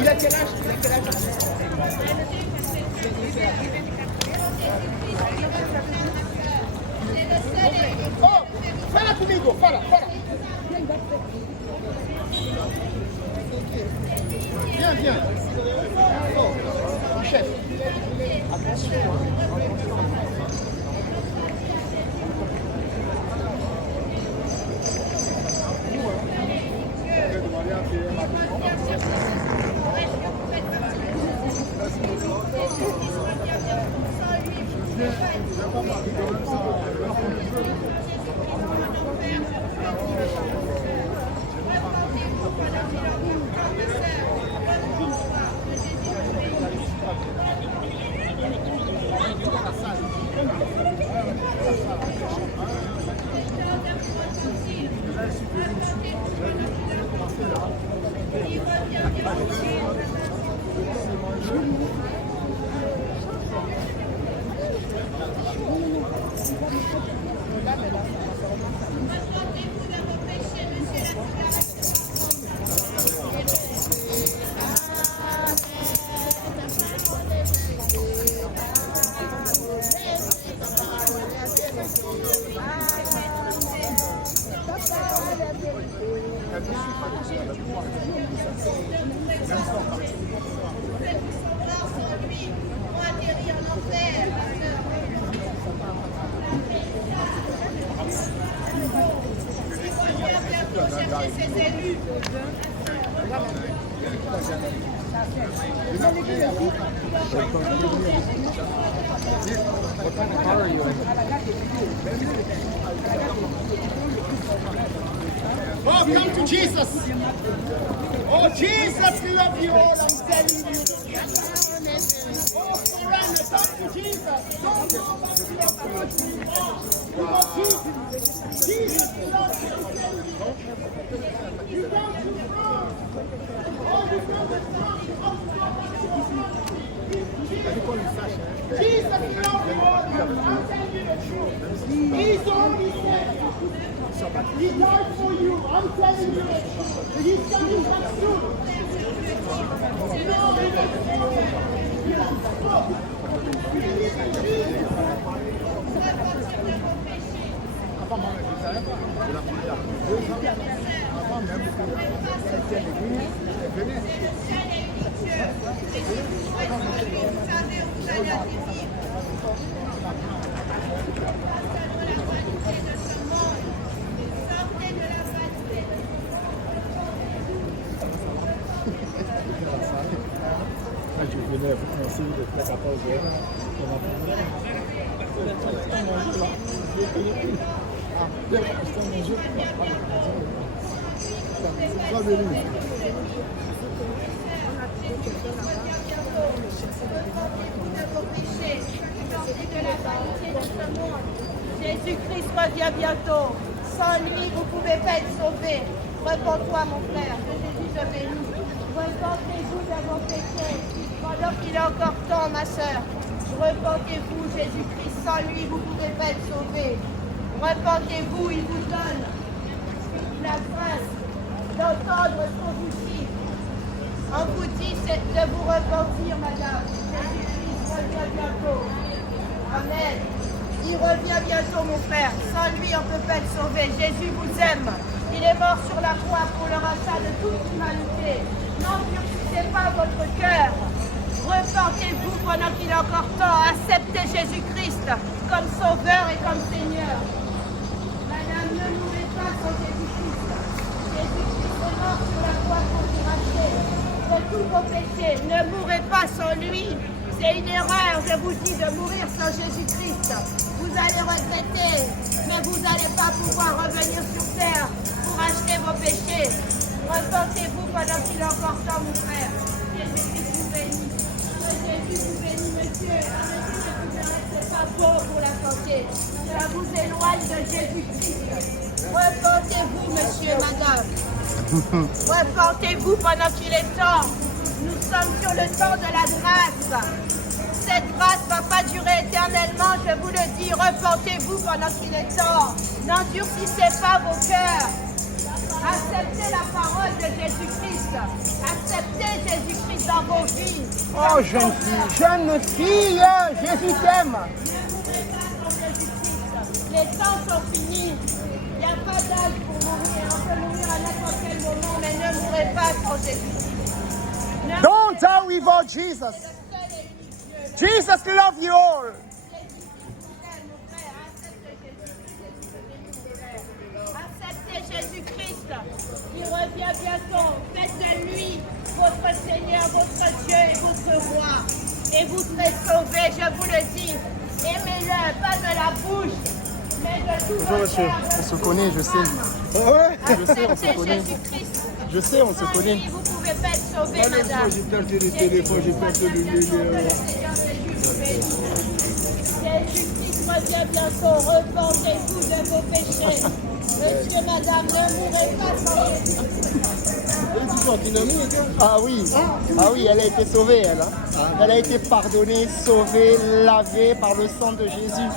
Il a quel âge? Oh, fala comigo, fala. Viens, viens. Oh, chef. Oh, come to Jesus. Oh, Jesus, we love you all. I'm telling you. Oh, surrender. Come to Jesus. Don't go back to your country. Because Jesus loves you. You got to run. Oh, you got to run. Jesus loves you all. I'm telling you the truth. He's only said. He died for you. I'm telling you. He's coming back soon. Jésus-Christ revient bientôt. Sans lui, vous ne pouvez pas être sauvés. Repends-toi, mon frère, que Jésus te bénisse. Repentez-vous de vos péchés pendant qu'il est encore temps, ma soeur. Repentez-vous, Jésus-Christ. Sans lui, vous ne pouvez pas être sauvés. Repentez-vous, il vous donne la grâce d'entendre ce qu'on vous dit. On vous dit de vous repentir, madame. Jésus-Christ revient bientôt. Amen. Il revient bientôt, mon frère. Sans lui, on ne peut pas être sauvé. Jésus vous aime. Il est mort sur la croix pour le rachat de toute l'humanité. N'endurcissez pas votre cœur. Repentez-vous pendant qu'il est encore temps. Acceptez Jésus-Christ comme sauveur et comme Seigneur. Madame, ne mourrez pas sans Jésus-Christ. Jésus-Christ est mort sur la croix pour vous racheter de tous vos péchés. Ne mourrez pas sans lui. C'est une erreur, je vous dis, de mourir sans Jésus-Christ. Vous allez regretter, mais vous n'allez pas pouvoir revenir sur terre pour acheter vos péchés. Repentez-vous pendant qu'il est encore temps, mon frère. Jésus-Christ vous bénit. Jésus vous bénit, monsieur. Ne restez pas bon pour la santé. Ça vous éloigne de Jésus-Christ. Repentez-vous, monsieur, madame. Repentez-vous pendant qu'il est temps. Nous sommes sur le temps de la grâce. Cette grâce ne va pas durer éternellement, je vous le dis. Repentez-vous pendant qu'il est temps. N'endurcissez pas vos cœurs. Acceptez la parole de Jésus-Christ. Acceptez Jésus-Christ dans vos vies. Oh, jeune fille, Jésus t'aime. Les temps sont finis. Il n'y a pas d'âge pour mourir. On peut mourir à n'importe quel moment, mais ne mourrez pas sans Jésus. Don't die without Jesus. Jesus love you all. Acceptez Jésus-Christ. Il revient bientôt. Faites de lui votre Seigneur, votre Dieu et votre roi. Et vous serez sauvés, je vous le dis. Aimez-le, pas de la bouche, mais de tout votre cœur. On se connaît, je sais. Je sais, on se Acceptez connaît. Jésus-Christ. Je sais, on se Sans connaît. lui, vous ne pouvez pas être sauvé, madame. J'ai perdu le téléphone, j'ai perdu le Jésus-Christ revient bientôt. Repentez-vous de vos péchés. Monsieur, madame, ne mourrez pas sans Jésus. Ah oui, elle a été sauvée, elle. Hein. Elle a été pardonnée, sauvée, lavée par le sang de Jésus.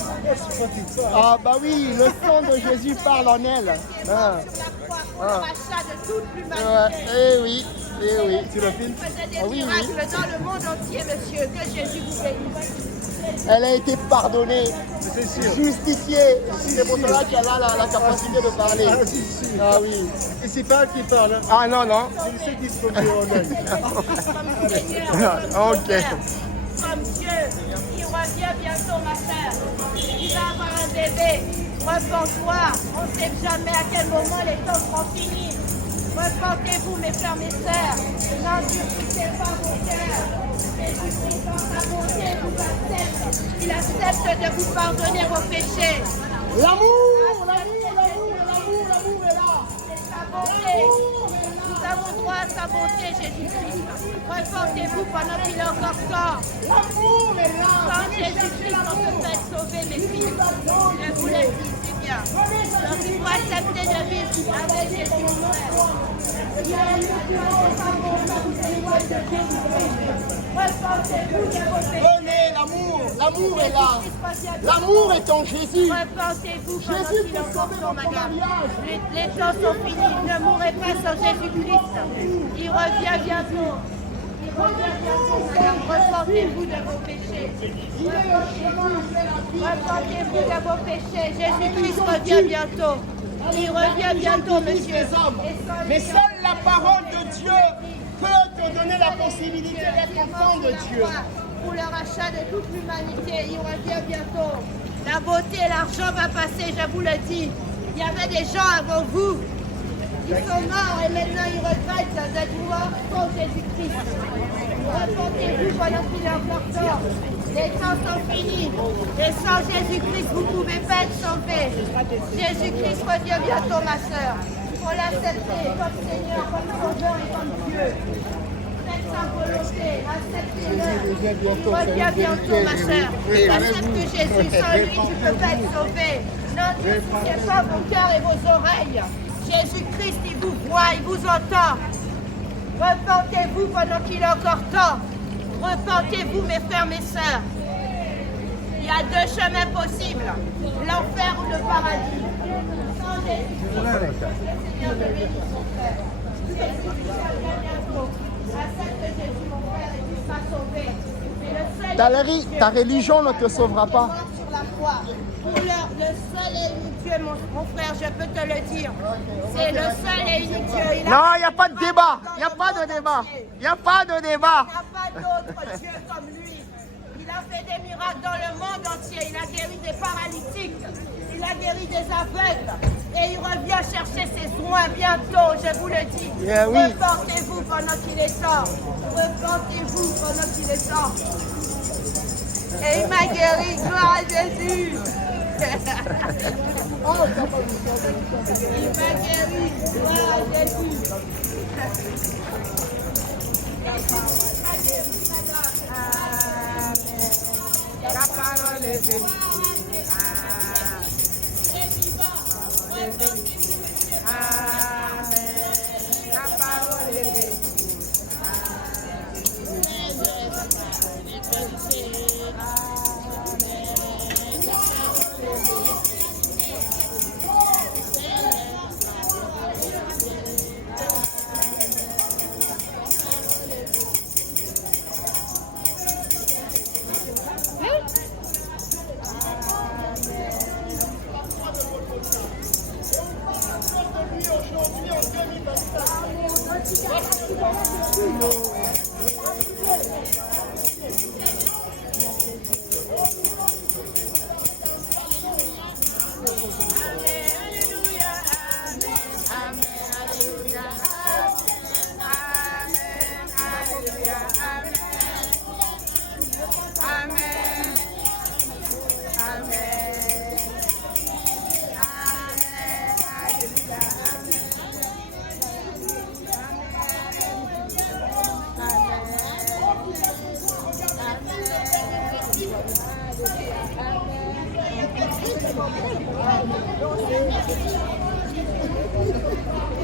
Ah bah oui, le sang de Jésus parle en elle. Ah. Sur la croix pour le rachat de toute Ouais, l'humanité. eh oui, eh oui. Il faisait des miracles dans le monde entier, monsieur. Que Jésus vous bénisse. Elle a été pardonnée, justifiée. C'est pour cela qu'elle a la capacité de parler. Ah oui. Et c'est pas elle qui parle, hein. Ah non, non. C'est le seul qui se produit en elle. Comme Seigneur, comme Ok. Sauveur, comme Dieu. Il revient bientôt, ma sœur. Il va avoir un bébé. Repens-toi. On ne sait jamais à quel moment les temps seront finis. Repentez-vous, mes frères, mes sœurs. N'endurcissez pas vos cœurs. Jésus-Christ, dans sa bonté, vous accepte. Il accepte de vous pardonner vos péchés. L'amour est là. C'est sa bonté. Nous avons droit à sa bonté, Jésus-Christ. Repentez-vous pendant qu'il est encore temps. L'amour est là. Sans Jésus-Christ, on peut pas être sauvé, mes filles. Je vous le dis, c'est bien. Donc il faut accepter de vivre avec Jésus. Il y a une repentez-vous de vos péchés. Venez, l'amour est là. L'amour est en Jésus. Repentez-vous pendant Jésus qu'il est peut encore sauver temps, votre madame. mariage. Les temps sont finis. Ne mourrez pas sans Jésus-Christ. Il revient bientôt. Il revient bientôt, madame. Repentez-vous de vos péchés. Repentez-vous de vos péchés. Jésus-Christ revient bientôt. Il revient bientôt, monsieur. Mais seule la parole de Dieu peut te donner la possibilité d'être enfant de Dieu. Pour le rachat de toute l'humanité, il revient bientôt. La beauté et l'argent va passer, je vous le dis. Il y avait des gens avant vous. Ils sont morts et maintenant ils regrettent d'être morts sans Jésus-Christ. Repentez-vous pendant qu'il est encore temps. Les temps sont finis. Et sans Jésus-Christ, vous ne pouvez pas être sauvés. Jésus-Christ revient bientôt, ma soeur. Il faut l'accepter comme Seigneur, comme Sauveur et comme Dieu. Faites sa volonté, acceptez-le. Il revient bientôt, ma soeur. Accepte Jésus, sans lui, tu ne peux pas être sauvé. N'endurcissez pas vos cœurs et vos oreilles. Jésus-Christ, il vous voit, il vous entend. Repentez-vous pendant qu'il est encore temps. Repentez-vous, mes frères, mes sœurs. Il y a deux chemins possibles, l'enfer ou le paradis. Sans Jésus-Christ, le Seigneur te bénisse, mon frère. Jésus-Christ revient bientôt. Accepte Jésus, mon frère, et tu seras sauvé. Mais le seul Ta religion ne te sauvera pas. sur la croix. Pour l'heure, le seul et unique Dieu, mon frère, je peux te le dire. C'est le seul et unique Dieu. Non, il n'y a pas de débat. Il n'y a pas de débat. Il n'y a pas de débat. Il n'y a pas d'autre Dieu comme lui. Il a fait des miracles dans le monde entier. Il a guéri des paralytiques. Il a guéri des aveugles. Et il revient chercher ses soins bientôt, je vous le dis. Yeah, oui. Repentez-vous pendant qu'il est temps. Repentez-vous pendant qu'il est temps. Et il m'a guéri, gloire à Jésus. Il m'a guéri, gloire à Jésus. La parole est bénie. Amen. La parole est bénie.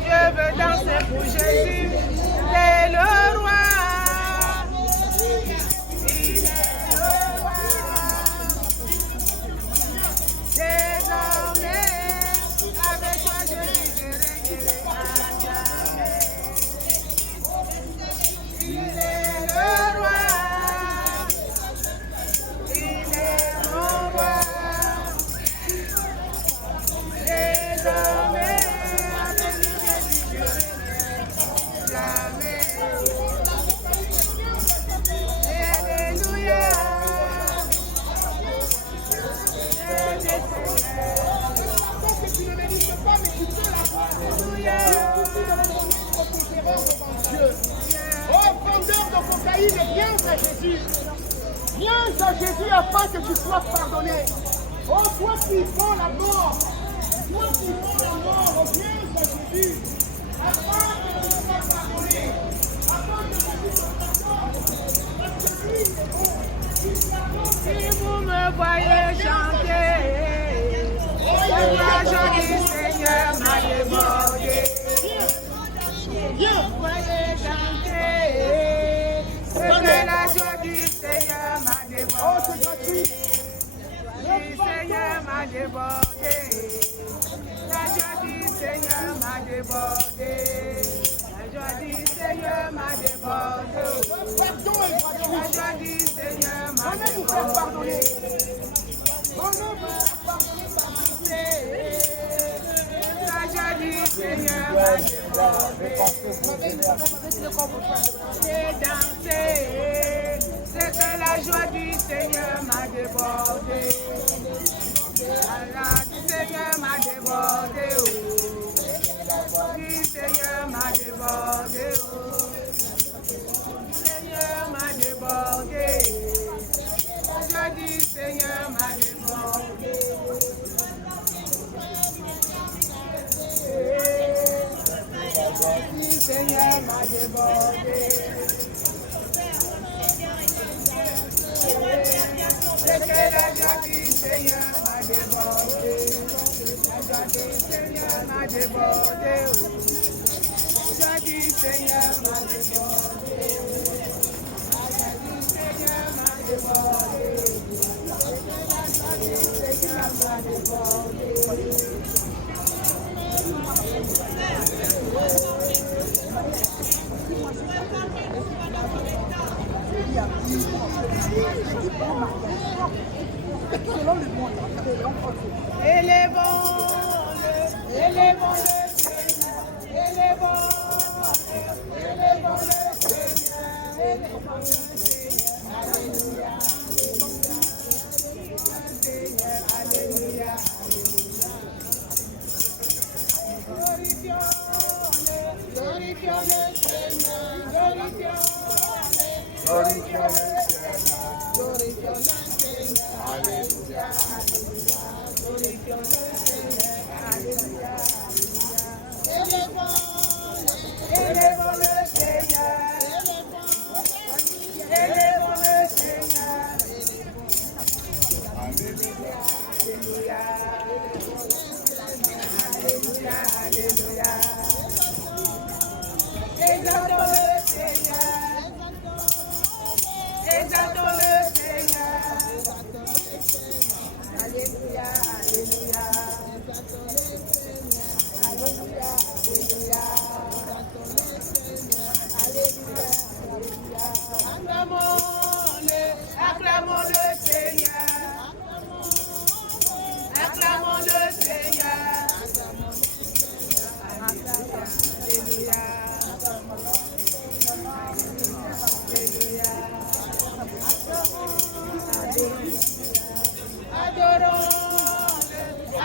Je veux danser pour Jésus, c'est le roi. Il est le roi. Désormais, avec toi je vivrai à jamais. Il est le roi. Il est mon roi. Désormais, avec lui je vivrai jamais. Alléluia. Oh, vendeur de cocaïne, viens à Jésus. Viens à Jésus afin que tu sois pardonné. Oh, toi qui vends la mort. Toi qui vends la mort, viens à Jésus. Afin que tu sois pardonné. Afin que Jésus te pardonne. Parce que lui, il est bon. Il pardonne. Si vous me voyez chanter, la joie du Seigneur m'a débordé. Viens. Vous voyez chanter, c'est que la joie du Seigneur m'a Oh, débordé. c'est gratuit. Du Seigneur m'a débordé. La joie du Seigneur m'a débordé. La joie du Seigneur m'a débordé. Pardon est La gratuit. joie du Seigneur m'a Venez vous faire débordé. pardonner. Venez vous faire pardonner par Jésus. La joie du Seigneur m'a débordé. J'ai dansé, c'est que la joie du Seigneur m'a débordé. La joie du Seigneur m'a débordé. La joie du Seigneur m'a débordé. Le Seigneur m'a débordé. La joie du Seigneur m'a débordé. La joie du Seigneur m'a débordé. C'est que la joie du Seigneur m'a débordé. La joie du Seigneur m'a débordé. La joie du Seigneur m'a débordé. La joie du Seigneur m'a débordé. La joie du Seigneur m'a débordé. Élevons-le, élevons-le, Seigneur, élevons-le, élevons-le, Seigneur, élevons-le, Seigneur, alléluia, Seigneur, alléluia, glorifions-le, glorifions-le, Seigneur, glorifions-le, glorifions-le, glorifions-le, Seigneur, alléluia, glorifions-le, Seigneur, alléluia, élevons-le, Seigneur, élevons-le, Seigneur, alléluia, alléluia, alléluia, exaltons-le, Seigneur, exaltons-le, Seigneur, alléluia, alléluia, alléluia, alléluia,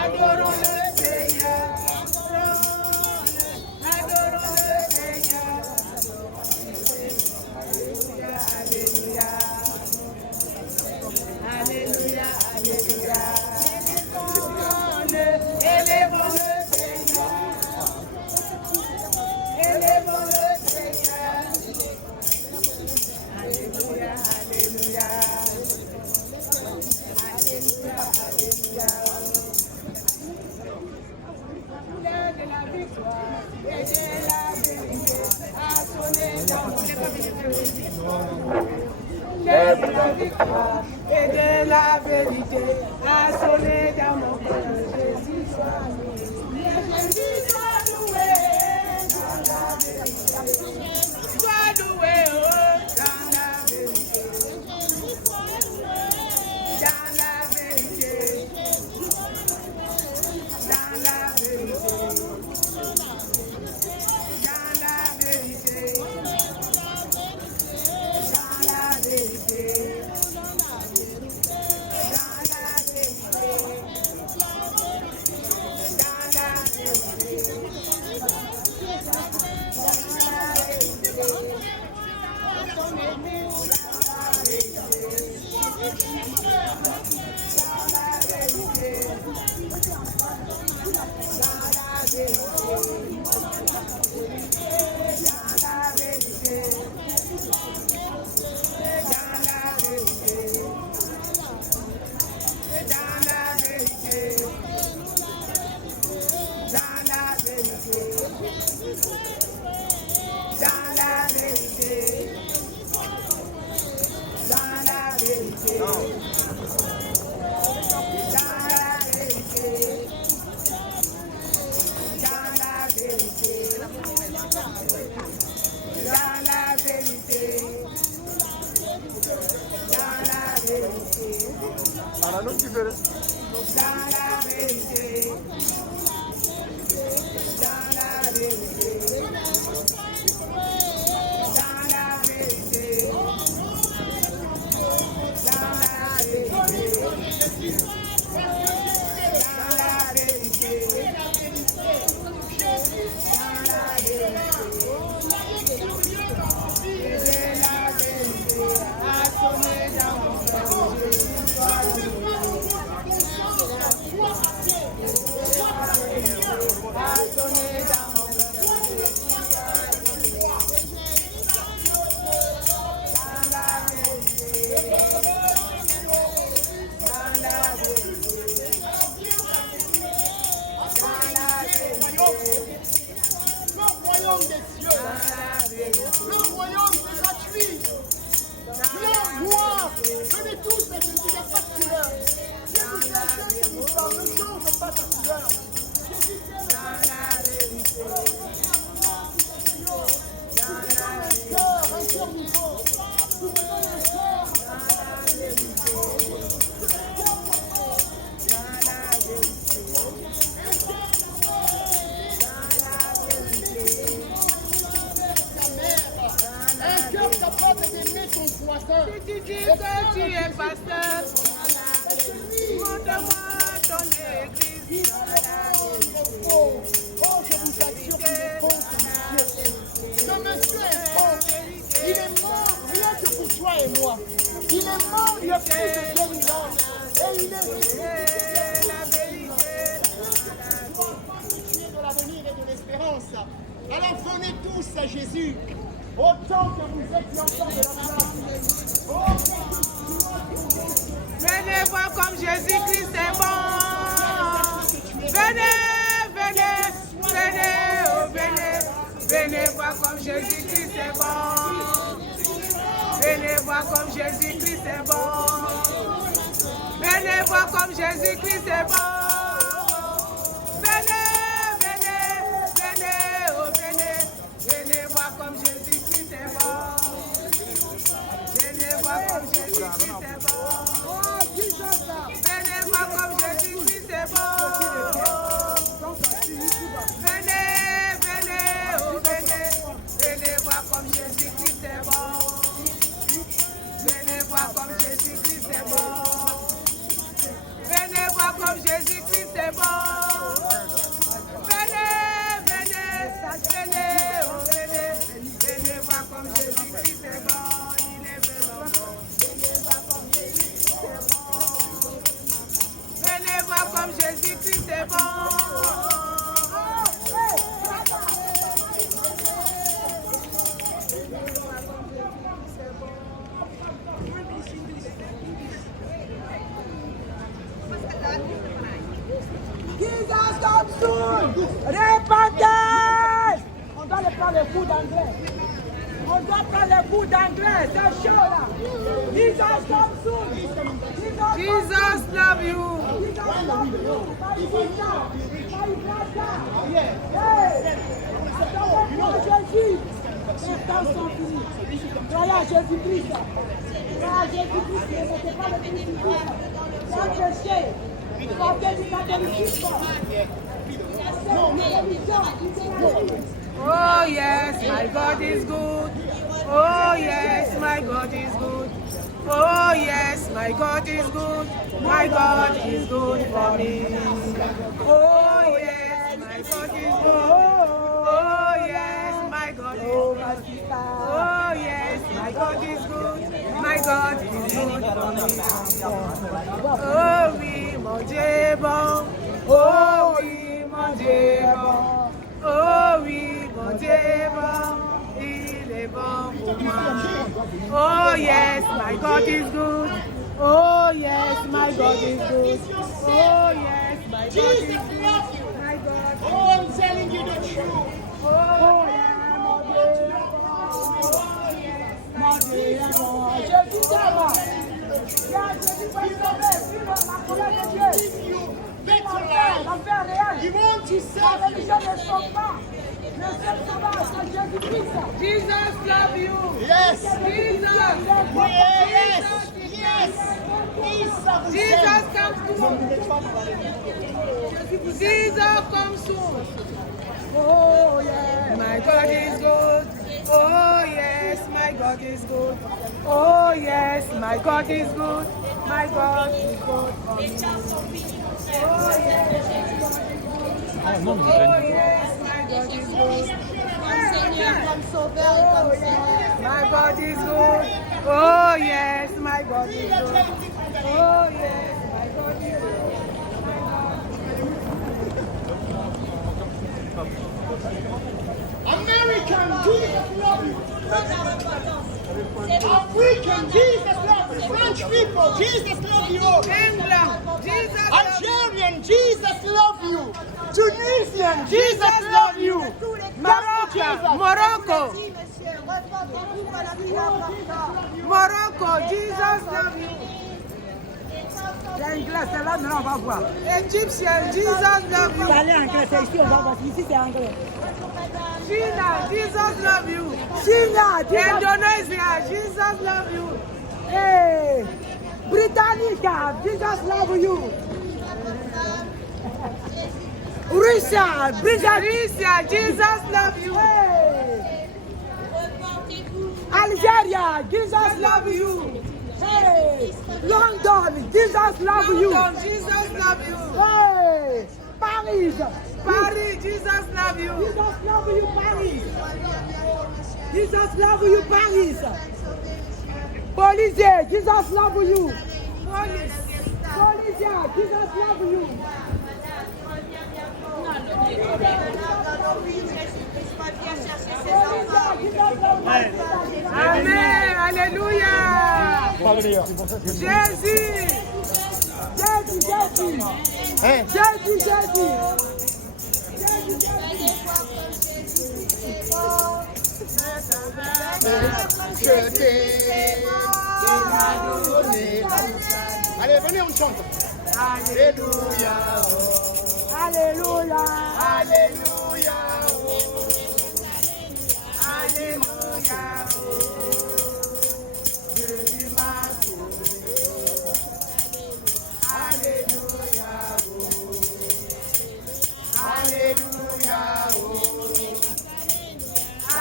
adorons le Seigneur. Adorons le Seigneur. Alléluia, alléluia. Alléluia, alléluia. Élevons le Seigneur. Élevons le Seigneur. Alléluia, alléluia. Alléluia, alléluia. L'heure de la victoire et de la vérité a sonné dans mon cœur. L'heure de la victoire et de la vérité a sonné dans mon cœur. Jésus soit loué. Jésus soit loué dans la vérité. Sois loué dans la vérité. Dans la vérité. Dans la vérité. Dans la vérité. Dans la vérité. Dans la vérité. Dans la Si tu dis que tu es pasteur, montre-moi ton église. Oh, je vous assure qu'il est bon, ce monsieur. Ce monsieur est bon. Il est mort rien que pour toi et moi. Il est mort il y a plus de 2000 ans. Et il est ressuscité. La vérité. De l'avenir et de l'espérance. Alors venez tous à Jésus. Autant que vous êtes l'enfant de la place. Venez voir comme Jésus-Christ est bon. Venez, venez, venez, oh venez. Venez voir comme Jésus-Christ est bon. Venez voir comme Jésus-Christ est bon. Venez voir comme Jésus-Christ est bon. Venez, venez, venez, oh venez. Venez voir comme Jésus-Christ est bon. Venez voir comme Jésus-Christ est bon. Venez voir comme Jésus-Christ est bon. Venez, venez, oh venez. Venez voir comme Jésus-Christ est bon. Venez voir comme Jésus-Christ est bon. Venez voir comme Jésus come soon. Repentance. On doit les prendre les cours d'anglais. On doit prendre les cours d'anglais. C'est chaud là. Jesus come soon. Jesus love you. Jesus love you. My sister. My brother. Hey. Croyez Jésus. Les temps sont finis. Croyez à Jésus-Christ. Croyez à Jésus-Christ. Ne mettez pas le crucifix. Sans péché. Sortez du catholicisme. Oh yes, my God is good. Oh yes, my God is good. Oh yes, my God is good. My God is good for me. Oh yes, my God is good. Oh yes, my God is good. Oh yes, my God is good. My God is good for me. Oh oui, mon Dieu bon. Oh oui, mon Dieu bon. Oh oui, mon Dieu bon. Il est bon pour moi. Oh yes, my God is good. Oh yes, my God is good. Oh yes, my God is good. My God. Oh, I'm telling you the truth. Oh yes, mon Dieu bon. Jésus t'aime. Jésus va sauver. La colère de Dieu. L'enfer réel. He wants to La save you. religion ne sauve pas. Le seul sauveur, c'est Jésus-Christ. Jesus love you. Yes. Jesus. Yes. Jesus comes soon. Jesus comes soon. Oh yes, my God is good. Oh yes, my God is good. Oh yes, my God is good. My God is good for me. Oh yes, oh yes, my God is good. Seigneur comme sauveur et comme Seigneur. My God is good. Oh yes, my God is good. Oh yes, my God is good. American, Jesus love you. African, Jesus love you. French people, Jesus love you. England, Jesus love you. Algerian, Jesus love you. Tunisian, Jesus love you. Morocco, Merci, monsieur. Repentez-vous pour la vie important. Morocco, Jesus love you. L'anglais, c'est là, maintenant on va voir. Egyptian, Jesus love you. Parlez anglais, c'est ici, on va voir. Ici, c'est anglais. China, Jesus love you. China, Indonesia, Jesus love you. hey, Britannica, Jesus love you. Russia, Russia, Jesus love you. hey, Repentez-vous. Algeria, Jesus love you. Hey, London, Jesus love you. London, Jesus love you. Hey, Paris, Paris, Jesus love you. Jesus love you, Paris. Jesus love you, Paris. Police, Jesus love you. Police, Police, Jesus love you. Amen, alléluia. Jésus, Jésus, Jésus. Hein? Jésus, Jésus. Je t'ai donné. Allez, venez, on chante. Alléluia. Alléluia. Alléluia. alléluia. Jésus m'a sauvé. Alléluia. Alléluia.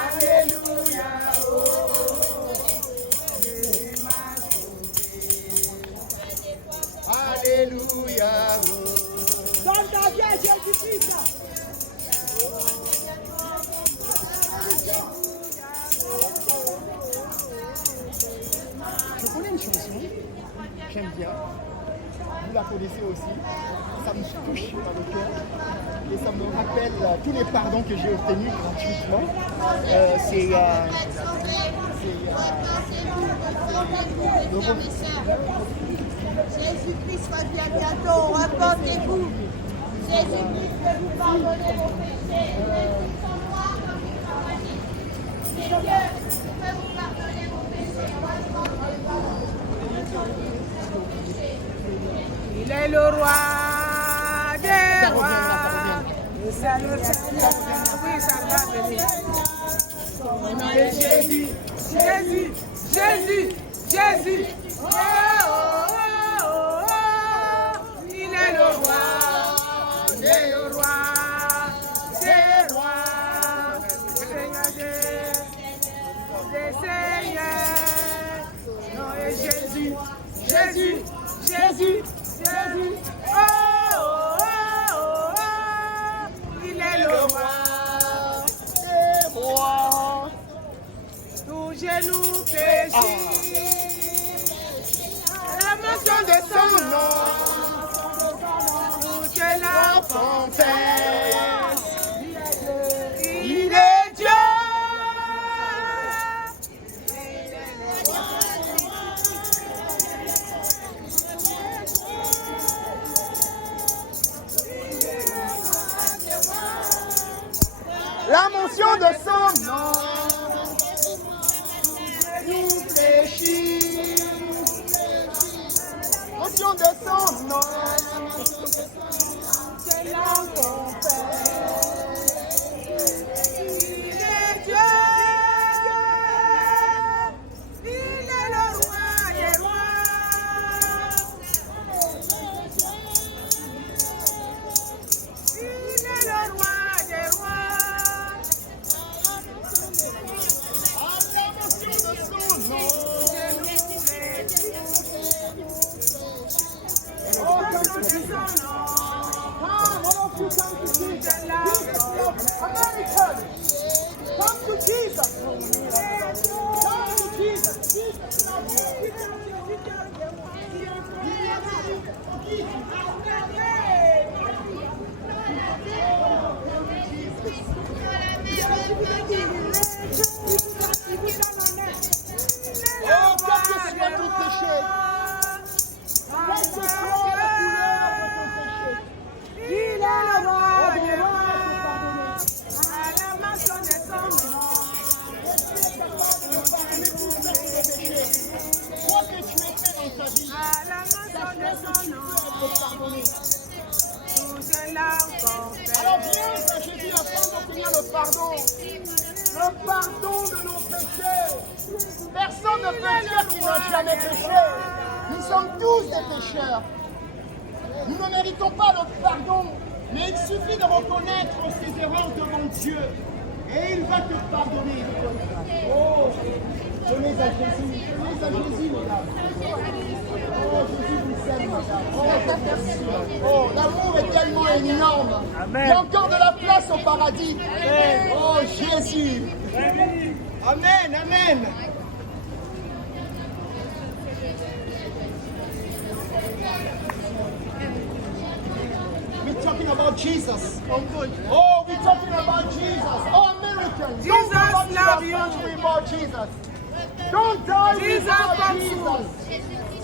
Alléluia. Jésus m'a sauvé. Alléluia. Donne ta vie à Jésus-Christ. Je connais une chanson, j'aime bien. Vous la connaissez aussi. Ça me touche dans le cœur. Et ça me rappelle tous les pardons que j'ai obtenus gratuitement. Jésus-Christ revient bientôt, repentez-vous. Jésus-Christ peut vous pardonner vos péchés. Ils sont noirs comme du paradis. Et Dieu peut vous pardonner vos péchés. Il est le roi des rois. C'est le Seigneur. Oui, ça va venir. Jésus, Jésus, Jésus, Jésus. Oh, oh, oh, oh. Il est le roi des rois, des rois, Seigneur des seigneurs. Non, et Jésus, Jésus, Jésus, Jésus. Oh, oh, oh, oh. Il est le roi des rois. Tout genou fléchit. La mention de son nom. Toute la confesse. Il est Dieu. La mention de son nom. Nous fléchit. Mention de son nom. C'est la confesse. Il est Dieu. Il est le roi des rois. Il est le roi des rois. Come to Jesus. Come to Jesus. Oh, quel que soit ton péché, quel que soit la couleur de ton péché, Il est le roi des rois. À la mention de son nom. quoi que tu aies fait dans ta vie, À la mention de son nom. être pardonné. Toute la confesse. Alors viens à Jésus afin d'obtenir le pardon de nos péchés. Personne ne peut dire qu'il n'a jamais péché. Nous sommes tous des pécheurs. Nous ne méritons pas le pardon, mais il suffit de reconnaître ses erreurs devant Dieu. Et il va te pardonner. Oh, venez à Jésus, mesdames. Oh, Jésus vous aime, madame. Oh, merci. Oh, l'amour est tellement énorme. Il y a encore de la place au paradis. Oh, Jésus. Amen, amen. We're talking about Jesus. Oh, we're talking about Jesus. Oh, Americans. Jesus Don't love you. country about Jesus. Don't die Jesus without comes Jesus.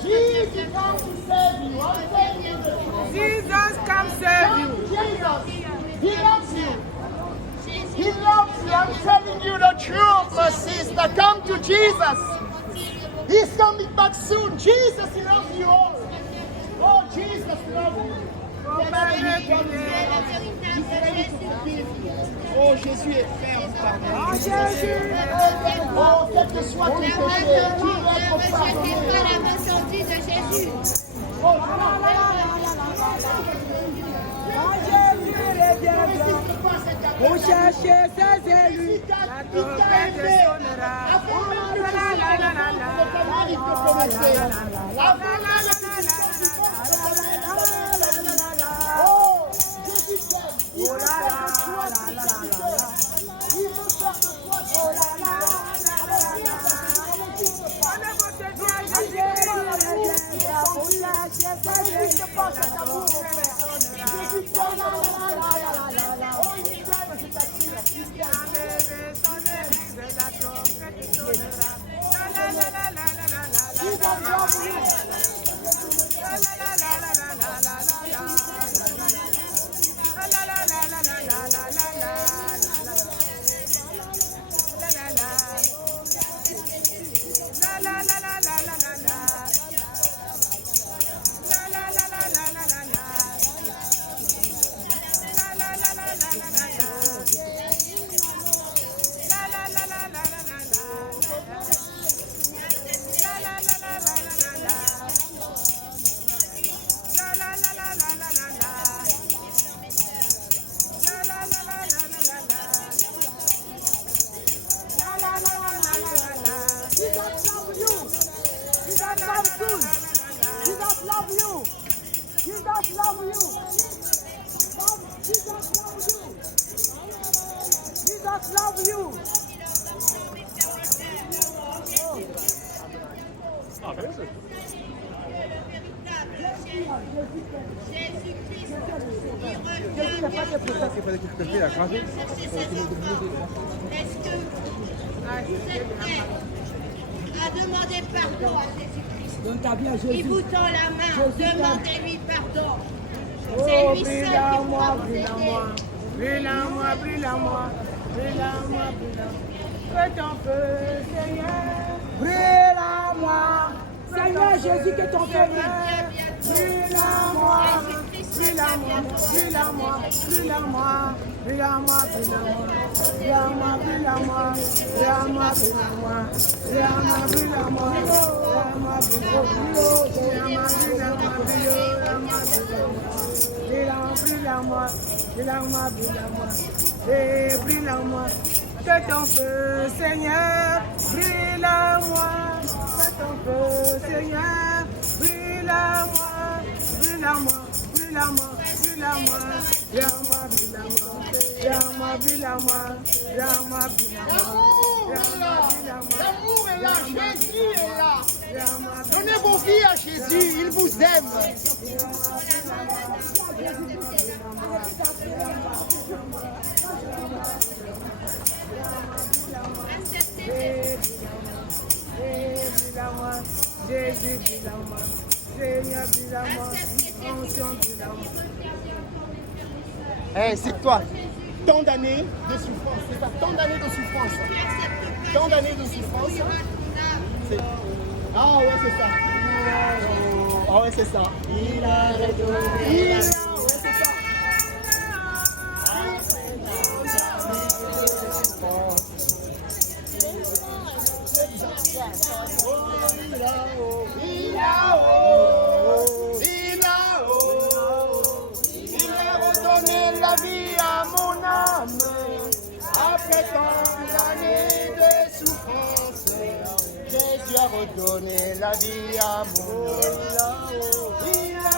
Jesus comes to save you. I'm telling you the truth. Jesus come save you. Jesus, He loves you. He loves you. I'm telling you the truth, my sister. Come to Jesus. He's coming back soon. Jesus, He loves you all. Oh, Jesus loves you. Oh, Jésus est ferme, pardon. Oh, quel que soit ton péché, tu dois être pardonné. La mention de Jésus. Vous cherchez ses élus, la trompette sonnera. Oh, Jésus t'aime. Il veut faire de toi ce qu'il veut. Il veut faire de toi ce qu'il N'existe pas cet amour, mon frère. Jésus t'aime. Oh, il t'aime, je t'assure. Il t'aime. Jesus love you. À demander pardon à Jésus-Christ. Il vous tend la main, demandez-lui pardon. C'est Oh, lui seul brille qui à pourra moi, vous brille à aider. moi. Brille à moi, brille à moi. Brille à moi, brille à moi. Que ton feu, Seigneur. Brille à moi. Seigneur Jésus, que ton feu brille à moi. Brille à moi, brille à moi, brille à moi. Brille à moi, brille à moi. Brille à moi, brille à moi. Brille à moi, brille à moi. Brille à moi, brille à moi. Brille à moi, brille à moi. Brille à moi, brille à moi. Brille à moi, et brille à moi. Que ton feu, Seigneur, brille à moi. Que ton feu, Seigneur, brille à moi. Brille à moi, brille à moi, brille à moi. Brille à moi, brille à moi. Brille à moi, brille à moi. Brille à moi, brille à moi. L'amour est là, Jésus est là. Donnez vos vies à Jésus, il vous aime. Jésus, brille à moi. Seigneur, brille à moi. Onction, brille à moi. Hey, c'est quoi? Tant d'années de souffrance, c'est ça, tant d'années de souffrance. Tant d'années de souffrance. Ah ouais, c'est ça. Ah ouais, c'est ça. Il a redonné la vie. La vie à mon âme, après tant d'années de souffrance, Jésus a redonné la vie à mon âme. Il a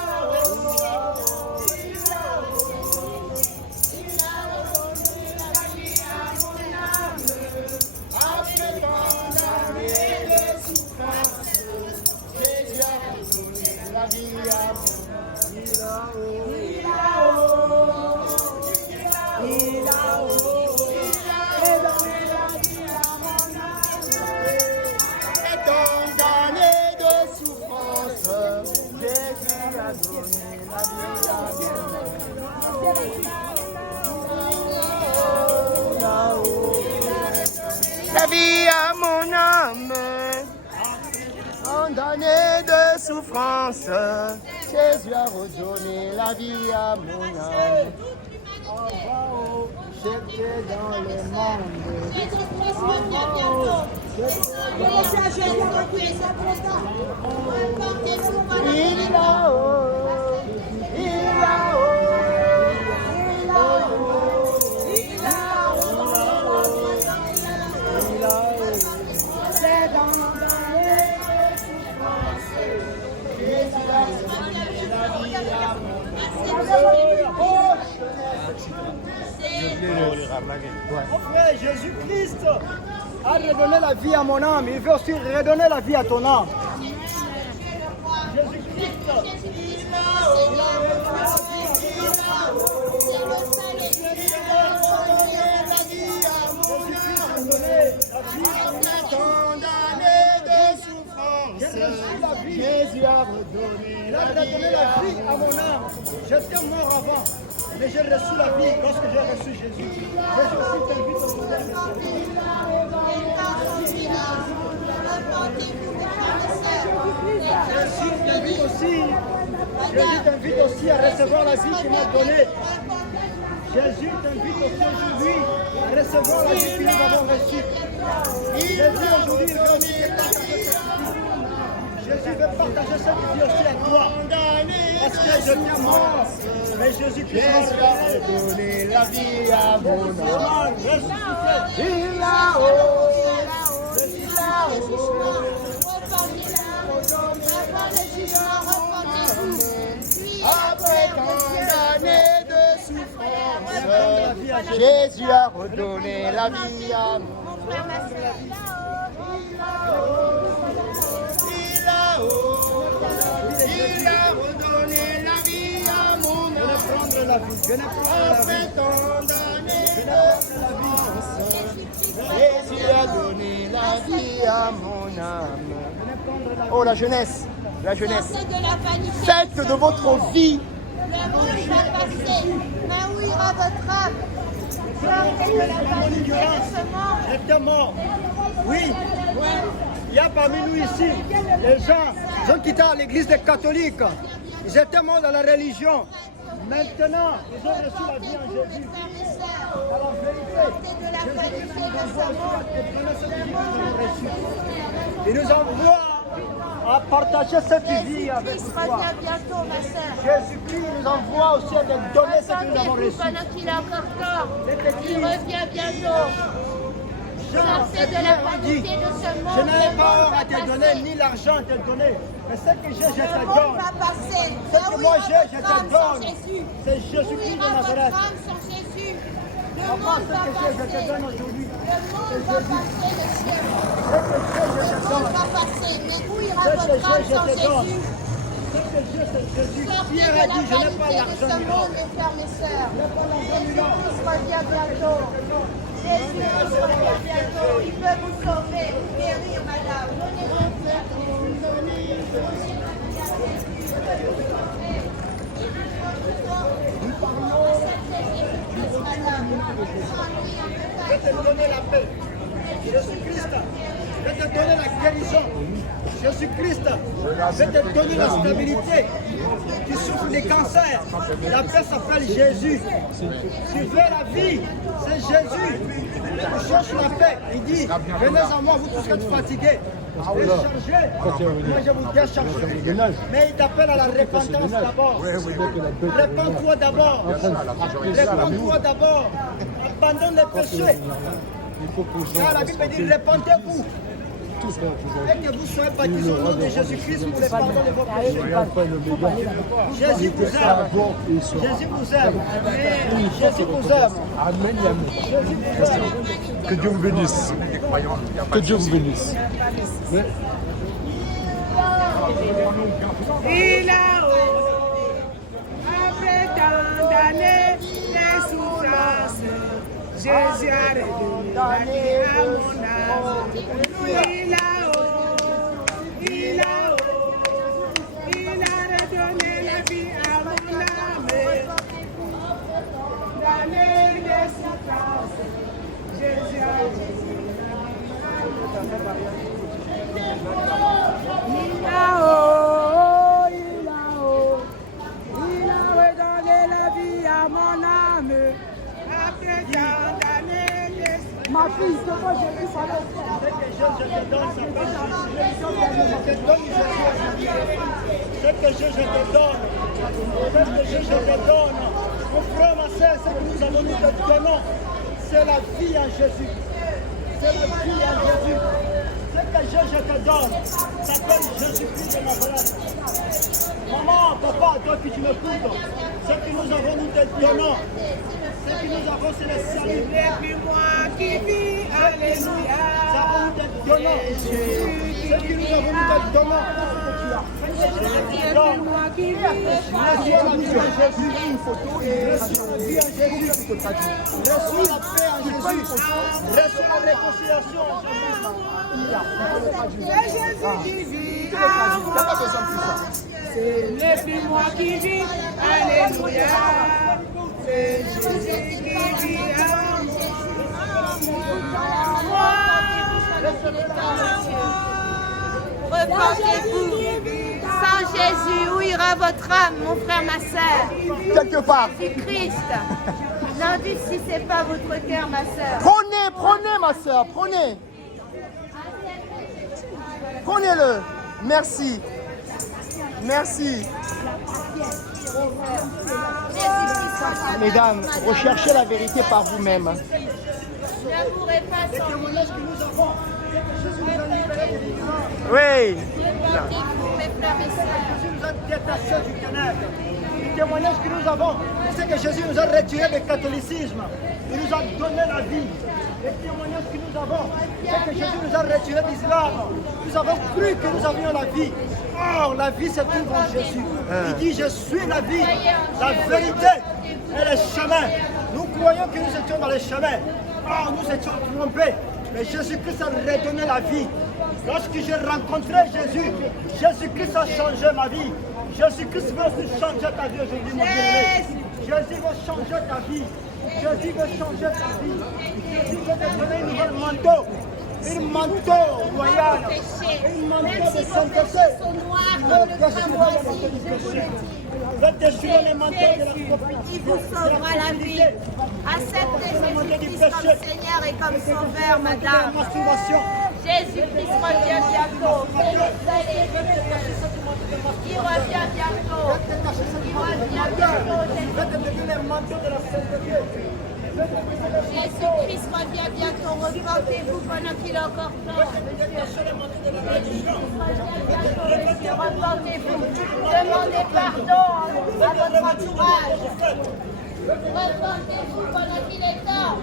redonné la vie à mon âme, après tant d'années de souffrance, Jésus a redonné la vie à mon âme. La vie à mon âme, condamné de souffrance, Jésus a redonné la vie à mon âme. J'étais dans le monde. Il est là-haut, il est là-haut, il est là-haut, il est là-haut, il est là-haut. C'est dans les souffrances, Jésus a redonné la vie à mon âme. Mon frère, Jésus-Christ a redonné la vie à mon âme. Il veut aussi redonner la vie à ton âme. Jésus a redonné la vie à mon âme. J'étais mort avant, mais j'ai reçu la vie lorsque j'ai reçu Jésus. Jésus aussi t'invite au Jésus t'invite aussi à recevoir la vie qu'il m'a donnée. Jésus t'invite aussi aujourd'hui à recevoir la vie que nous avons reçue. Jésus aujourd'hui veut aussi partager cette vie. Jésus veut partager cette vie aussi à toi. Parce que je t'aime mort. Mais Jésus-Christ a donné la vie à mon âme. Il est là-haut. Il est là-haut. Après tant d'années de souffrance, Jésus a redonné la vie à mon frère, ma sœur. Il a redonné la vie à mon âme. Prendre la vie, venez prendre la vie. Jésus a donné la vie à mon âme. Oh, la jeunesse, la jeunesse. Sortez de la vanité. Faites de votre vie. Le monde va passer. Mais où ira votre âme? Sortez de la vanité de ce monde. J'étais mort. Oui. Il y a parmi nous ici les gens qui ont quitté l'église des catholiques. Ils étaient morts dans la religion. Maintenant, ils ont reçu la vie en Jésus. Par la vérité. Il nous envoie à partager cette vie avec Christ toi. revient bientôt, ma sœur. Jésus-Christ nous envoie aussi à nous donner ce que nous avons Répandez-vous reçu. pendant qu'il a encore temps. Il revient bientôt. Sortez de la vanité de ce monde. Je n'ai Le pas monde à va te donner, passer. ni l'argent à te donner. Mais ce que j'ai, je Le te monde donne. va passer. Ce Mais que où moi ira j'ai, je votre te âme sans donne. Jésus? C'est Où Jésus-Christ de ira votre Nazareth. âme sans Jésus? Le Papa, monde ce va que j'ai, je te passer. donne aujourd'hui. Le monde va passer, le ciel. Ce que j'ai, je Le te monde donne. va passer. Mais où ira Ce que votre âme j'ai, je sans te donne. Jésus? Ce que j'ai, c'est Jésus. Sortez Pierre de a la dit, je n'ai pas vanité de l'argent ce du monde, monde. mes frères, mes sœurs. Jésus-Christ revient bientôt. Jésus-Christ revient bientôt. Il peut vous sauver, vous guérir, madame. Je vais te donner la paix. Jésus-Christ, je vais te donner la guérison. Jésus-Christ, je vais te donner la stabilité. Tu souffres des cancers. La paix s'appelle Jésus. Tu veux la vie, c'est Jésus. Tu cherches la paix. Il dit, venez à moi, vous tous qui êtes fatigués. Déchargez. Moi, je vous décharge. Mais il t'appelle à la repentance d'abord. Répands-toi d'abord. Répands-toi d'abord. Abandonne les péchés. Car la Bible dit, répentez-vous. Et que vous soyez baptisés au nom de Jésus-Christ pour le pardon de vos péchés. Jésus vous aime. Jésus vous aime. Jésus vous aime. Amen. Que Dieu vous bénisse. Que Dieu vous bénisse. Il a après tant d'années, les souffrances, Jésus a redonné la vie à mon âme. Il a redonné la vie à mon âme. L'année des souffrances, Jésus a redonné il a redonné la vie à mon âme. Après tant d'années, ma fille, c'est quoi j'ai vu ça là? Ce que je te donne, ce que je te donne, mon frère, ma soeur, ce que nous avons, nous te donnons, c'est la vie en Jésus. C'est la vie en Jésus. Ce que je te donne s'appelle Jésus-Christ de Nazareth. Maman, papa, toi qui tu m'écoutes, ce que nous avons, nous te donnons. Ce que nous avons, c'est le salut. Et puis moi qui vis, alléluia. Nous te donnons. Ce que nous avons, nous te donnons. Et puis moi qui vis, Reçois la vie en Jésus. Reçois la vie en Jésus. Reçois la paix en Jésus. Reçois la réconciliation en Jésus. c'est Jésus qui vit en moi. C'est puis moi qui vis, alléluia. C'est Jésus qui vit en moi. Repentez-vous. Sans Jésus, où ira votre âme, mon frère, ma sœur? Quelque part. Jésus-Christ. N'endurcissez pas votre cœur, ma sœur. Prenez, ma soeur, prenez. Prenez-le. Merci. Merci. Mesdames, recherchez la vérité par vous-même. Ne mourrez pas sans lui. Oui. Repentez-vous, mes frères et sœurs. Jésus nous a détachés du ténèbre. Il témoignage que nous avons, c'est que Jésus nous a retiré du catholicisme. Il nous a donné la vie. Les témoignages que nous avons, c'est que Jésus nous a retiré d'islam. Nous avons cru que nous avions la vie. Or, la vie se trouve en Jésus. Il dit, je suis la vie, la vérité et le chemin. Nous croyons que nous étions dans les chemins. Or, nous étions trompés. Mais Jésus-Christ a redonné la vie. Lorsque j'ai rencontré Jésus, Jésus-Christ a changé ma vie. Jésus-Christ veut aussi changer ta vie aujourd'hui, mon bien-aimé. Jésus veut changer ta vie. Jésus veut changer ta vie. Jésus veut te donner un nouvel manteau. Un manteau royal. Un manteau de sainteté. Il veut déchirer les manteaux de la propriété. Il vous sauvera la vie. Acceptez Jésus-Christ comme Seigneur et comme Sauveur, madame. Jésus-Christ revient bientôt. Il revient bientôt. Il revient bientôt. Jésus-Christ revient bientôt. Repentez-vous pendant qu'il est encore temps. Monsieur, repentez-vous. Demandez pardon à votre entourage. Repentez-vous pendant qu'il est temps.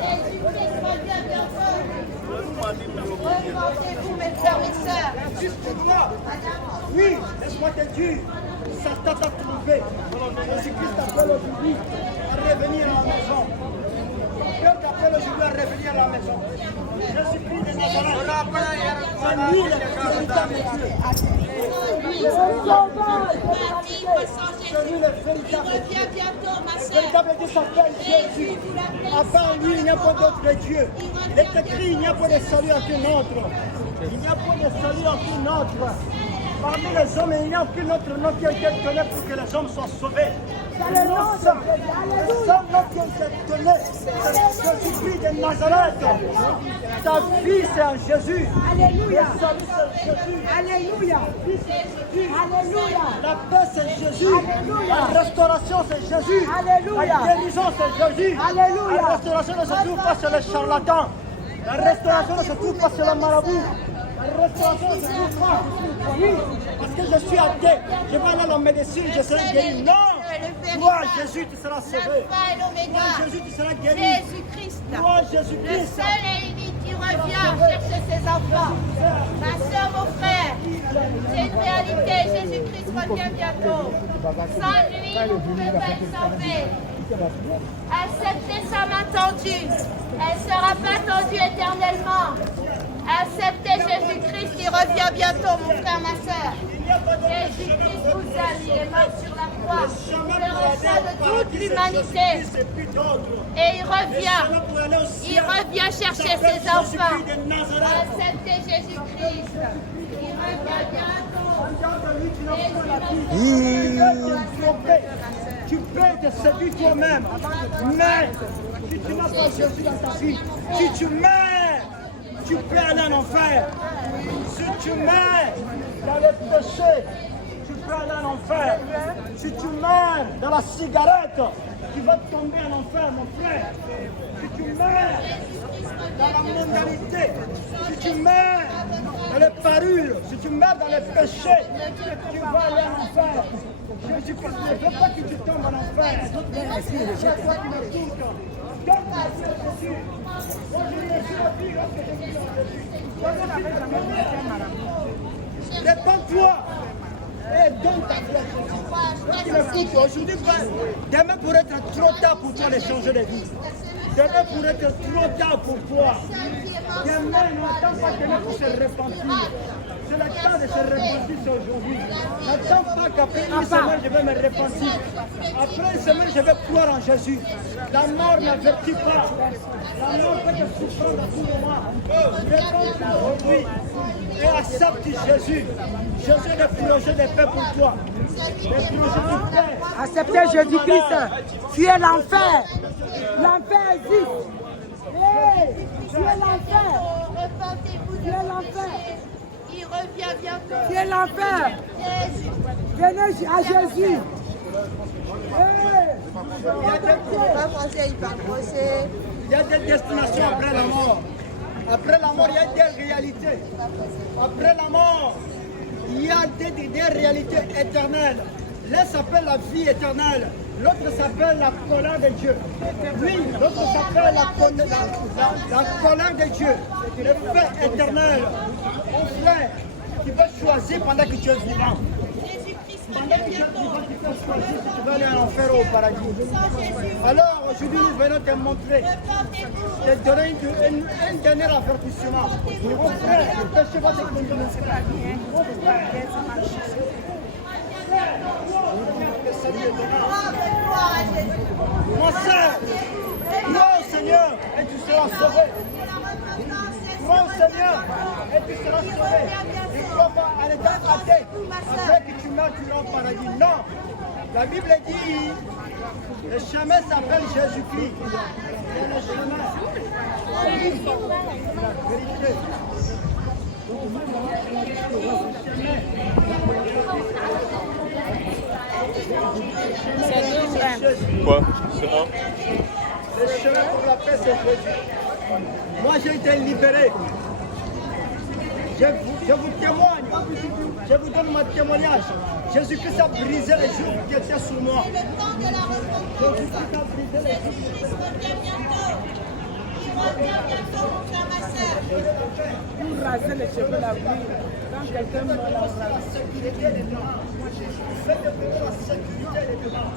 Jésus-Christ revient bientôt. Repentez-vous, mes frères et sœurs. Oui, laisse-moi te dire, Satan t'a trouvé. Jésus-Christ t'appelle aujourd'hui à revenir à la maison. Ton Père t'appelle aujourd'hui à revenir à la maison. Jésus-Christ de Nazareth, c'est lui le véritable Dieu. Il revient bientôt, ma Le sœur. véritable Dieu s'appelle Jésus. À part lui, il n'y a pas d'autre Dieu. Il est écrit, il n'y a pas de salut à aucun autre. Il n'y a pas de salut à aucun autre. Parmi les hommes, il n'y a aucun autre nom qui a été donné pour que les hommes soient sauvés. Le seul nom qui a été donné, c'est Jésus-Christ de Nazareth. Ta vie, c'est en Jésus. Alléluia. Le salut, c'est Jésus. Alléluia. La vie, c'est Jésus. Alléluia. La paix, c'est Jésus. Alléluia. La restauration, c'est Jésus. Alléluia. La guérison, c'est Jésus. Alléluia. La restauration ne se trouve pas sur les charlatans. La restauration ne se trouve pas sur les marabouts. La restauration ne se trouve pas. Oui, parce que je suis athée. Je vais aller à la médecine, je serai guéri. Non! Toi, Jésus, tu seras sauvé. L'alpha et l'oméga. Toi, Jésus, tu seras guéri. Jésus-Christ. Toi, Le Jésus-Christ. seul et unique qui revient chercher ses enfants. Ma soeur, mon frère, c'est une réalité. Jésus-Christ revient bientôt. Sans lui, vous ne pouvez pas être sauvé. Acceptez sa main tendue. Elle ne sera pas tendue éternellement. Acceptez Jésus-Christ qui revient bientôt, mon frère, ma soeur. Jésus-Christ vous aime, il est mort sur la croix. Il est rachat de toute l'humanité. Et il revient chercher ses enfants. Acceptez Jésus-Christ. Il revient bientôt. Tu peux te séduire toi-même, mais si tu n'as pas Jésus dans ta vie, si tu meurs, tu peux aller en enfer. Si tu meurs dans le péché, tu peux aller en enfer. Si tu meurs dans la cigarette, tu vas tomber en enfer, mon frère. Si tu meurs dans la mondialité, si tu meurs dans les parures, si tu meurs dans le péché, tu vas aller en enfer. Jésus-Christ ne veut pas que tu tombes en enfer. C'est toi qui me touches. Donne ta vie à Jésus. Moi, je l'ai reçu la vie lorsque je suis en Jésus. Répands-toi et donne ta vie à Jésus. Aujourd'hui, demain pourrait être trop tard pour toi de changer de vie. Demain pourrait être trop tard pour toi. Demain, n'attends pas demain pour se repentir. C'est le temps de se repentir aujourd'hui. N'attends pas qu'après une semaine, je vais me repentir. Après une semaine, je vais croire en Jésus. La mort n'avertit pas. La mort peut te souffrir dans tout moment. Réponds aujourd'hui et accepte Jésus. Jésus est le projet de paix pour toi. Le projet de paix. Acceptez Jésus-Christ. Fuyez l'enfer. L'enfer existe. Hey, fuyez l'enfer. Repentez-vous de Fuyez l'enfer. Il revient bientôt. Fuyez l'enfer. Jésus. Venez à Jésus. Hey. Il y a des destinations après la mort. Après la mort, il y a des réalités. Après la mort, il y a des réalités éternelles. L'un s'appelle la vie éternelle, l'autre s'appelle la colère de Dieu. Oui, l'autre s'appelle la colère de Dieu, le feu éternel. Mon frère, tu peux choisir pendant que tu es vivant. Pendant que tu es vivant, tu peux choisir si tu veux aller en enfer ou au paradis. Alors aujourd'hui, nous venons te montrer, te donner un dernier avertissement. Mon frère, ne péchez pas de conduire. Mon frère, mon soeur, non Seigneur, et tu seras sauvé. Mon Seigneur, et tu seras sauvé. Il ne faut pas aller dans ta tête. Après que tu meurs, tu iras au paradis. Non. La Bible dit, le chemin s'appelle Jésus-Christ. C'est le chemin. La vérité. Quoi? C'est un. Le chemin pour la paix, c'est Jésus. Moi, j'ai été libéré. Je vous témoigne. Je vous donne mon témoignage. Jésus-Christ a brisé les jours qui étaient sur moi. Jésus-Christ a brisé les jours. Pour raser les cheveux la vie, quand quelqu'un meurt, la raser. La sécurité des blancs. Faites de la sécurité des blancs.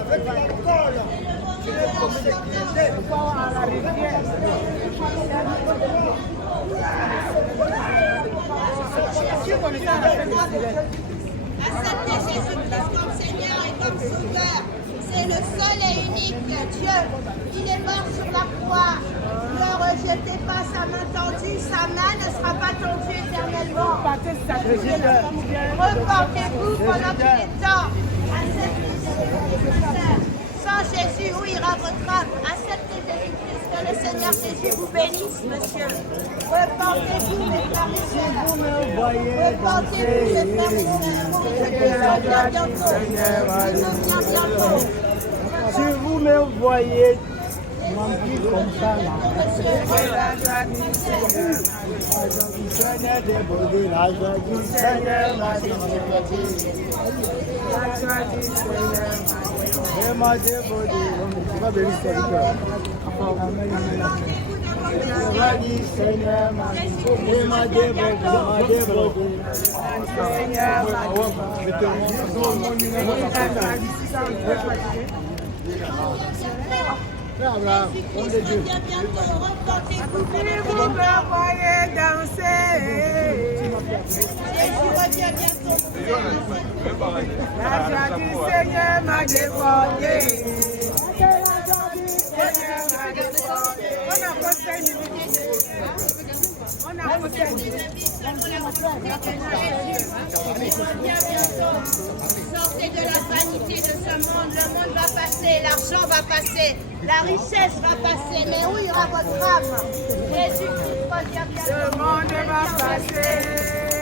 Avec l'alcool, tu es comme sécurité. À la rivière. Acceptez Jésus-Christ comme Seigneur et comme Sauveur. C'est le seul et unique Dieu. Il est mort sur la croix. Ne rejetez pas sa main tendue. Sa main ne sera pas tendue éternellement. Reportez-vous pendant qu'il est temps. Acceptez Jésus-Christ. Sans Jésus, où ira votre âme? Acceptez Jésus-Christ. Que le Seigneur Jésus vous bénisse, monsieur. Reportez-vous, mes frères et sœurs. Reportez-vous, mes frères et sœurs. Si vous me voyez mentir comme ça, là, Seigneur débordé, la joie du Seigneur m'a débordé. La joie du Seigneur m'a débordé. Tu vas bénir ce cœur. La joie du Seigneur m'a débordé. Seigneur m'a Vous me voyez danser. La joie du Seigneur m'a débordé. On a posté une Sortez de la vanité de ce monde. Le monde va passer, l'argent va passer, la richesse va passer. Mais où ira votre âme? Jésus-Christ revient bientôt. Le monde va passer.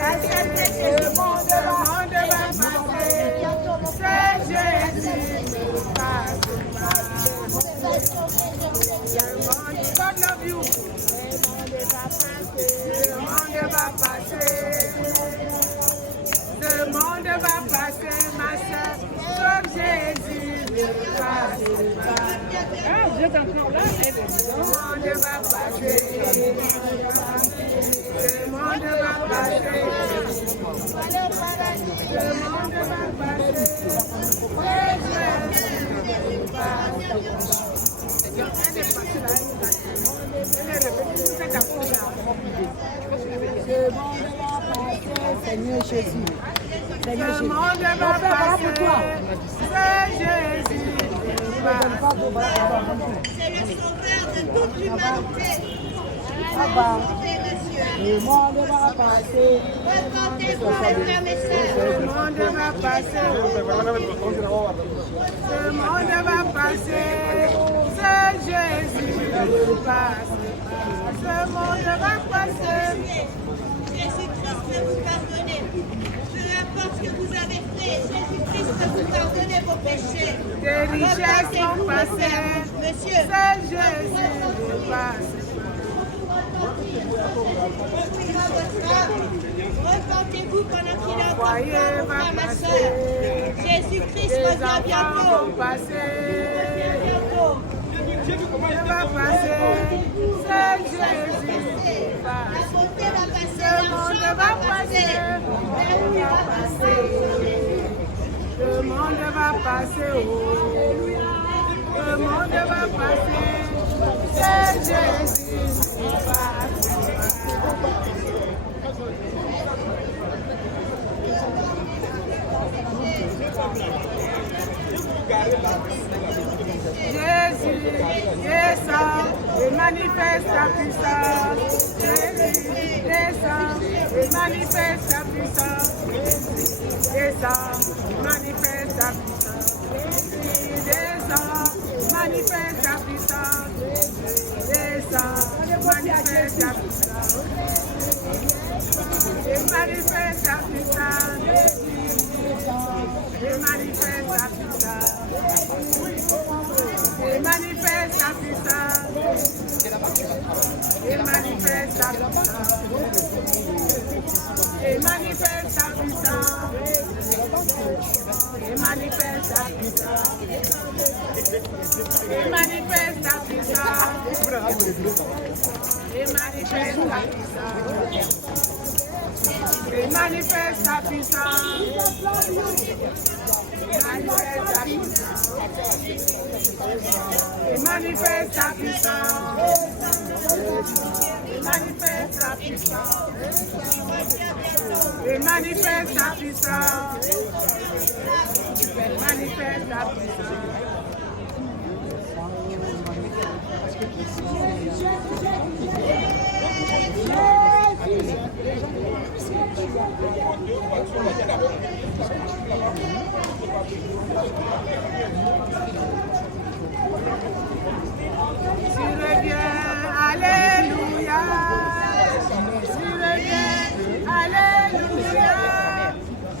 Acceptez Jésus. Le monde va passer. C'est Jésus qui passe. God love you. Le monde va passer. Le monde va passer, ma soeur. Comme Jésus passe. Ah, vous êtes encore là? Le monde va passer. Le monde va passer. Le monde va passer. Jésus passe. Seigneur Jésus. Le monde va passer. C'est Jésus. C'est le sauveur de toute l'humanité. Le monde va passer. Repentez-vous, mes frères, mes sœurs. Le monde va passer. Le monde va passer. C'est Jésus qui passe. Ce monde va passer. Jésus-Christ peut vous pardonner. Peu importe ce que vous avez fait, Jésus-Christ peut vous pardonner vos péchés. Des richesses vont passer. Monsieur cieux. C'est Jésus, ne passe Repentez-vous pendant qu'il est encore Voyez, temps, mon va frère, ma passer. soeur. Jésus-Christ Les revient enfants bientôt. vont passer. Bientôt. Il va passer. C'est Jésus, ne La passe beauté va passer, Le monde l'argent va va passer. passer. Le monde va passer. Oh. Le monde va passer. C'est Jésus, ne passe Jésus descend et manifeste sa puissance. Jésus descend et manifeste sa puissance. Descend, manifeste sa puissance. Jésus descend, manifeste sa puissance. Descend, manifeste sa puissance. Et manifeste sa puissance. Et manifeste sa puissance. Et manifeste sa puissance. Et manifeste sa puissance. Et manifeste sa puissance. Et manifeste sa puissance. Et manifeste sa puissance. Et manifeste sa puissance. Et manifeste sa puissance. Et manifeste sa puissance. Et manifeste sa puissance. Et manifeste sa puissance. Et manifeste sa puissance. Tu reviens, alléluia. Tu reviens, alléluia.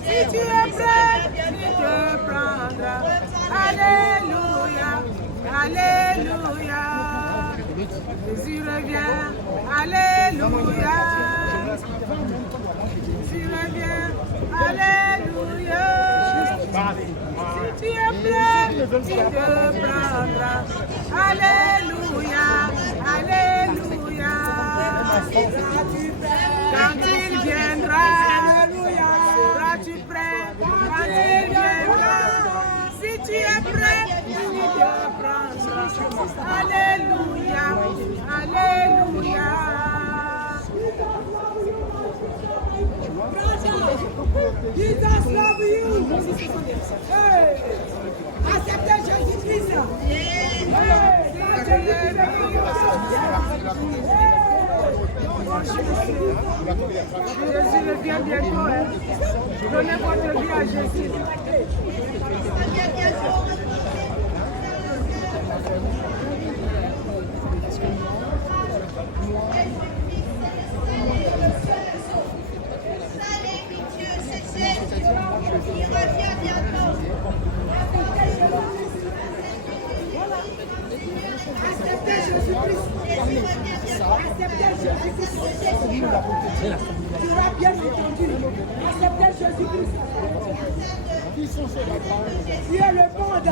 Si tu es prêt, il te prendra. Alléluia, alléluia. Jésus revient, alléluia. Jésus revient, alléluia. Si tu es prêt, il te prendra. Alléluia, alléluia. Quand il viendra, seras-tu prêt? Quand il viendra, si tu es prêt, il te prendra. Alléluia, alléluia. Jesus love you. Hey. Acceptez Jésus-Christ. Jésus revient bientôt. Donnez votre vie à Jésus. Il revient bientôt. Acceptez Jésus-Christ. Acceptez Jésus-Christ. Tu vas bien entendu. Acceptez Jésus-Christ. Tu es le monde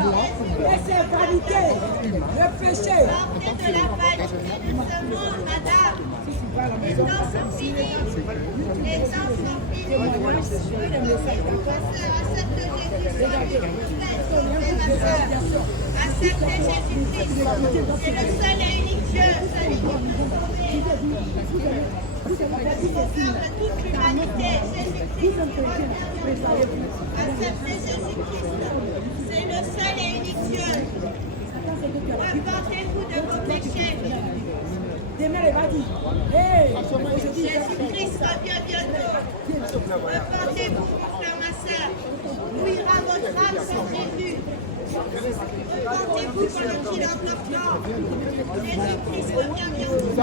et ses vanités, le péché. Sortez de la vanité de ce monde, madame. Les temps sont finis. Les temps sont finis. Ma soeur, accepte Jésus-Christ. Ma soeur, acceptez Jésus-Christ. C'est le seul et unique Dieu, celui qui peut sauver. Le sauveur de toute l'humanité, Jésus-Christ. Acceptez Jésus-Christ. C'est le seul et unique Dieu. Repentez-vous de vos péchés. Jésus-Christ revient bientôt. Repentez-vous, mon frère, ma soeur. Où ira votre âme sans Jésus? Repentez-vous pendant qu'il est encore temps. Jésus-Christ revient bientôt.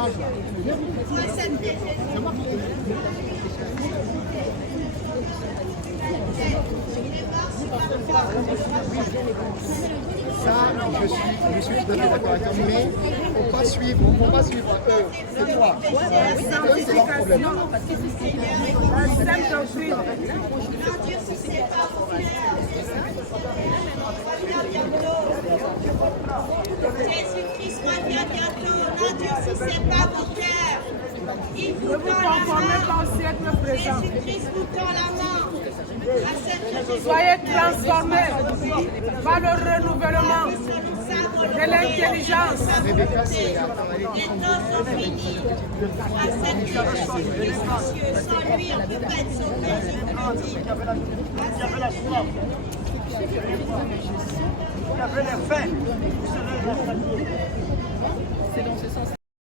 Acceptez Jésus-Christ. Il est mort sur la croix. Ça, je suis tout à fait d'accord avec toi, mais il ne faut pas suivre eux, c'est toi. Eux, c'est leur problème. Jésus-Christ revient bientôt, n'endurcissez pas vos cœurs. Il vous tend la main. Jésus-Christ vous tend la main. Soyez transformés par le renouvellement de l'intelligence. Les temps sont finis. Acceptez Jésus-Christ, monsieur. Sans lui, on ne peut pas être sauvé. Qui avait la soif, qui avait les faim, vous serez rassasiés.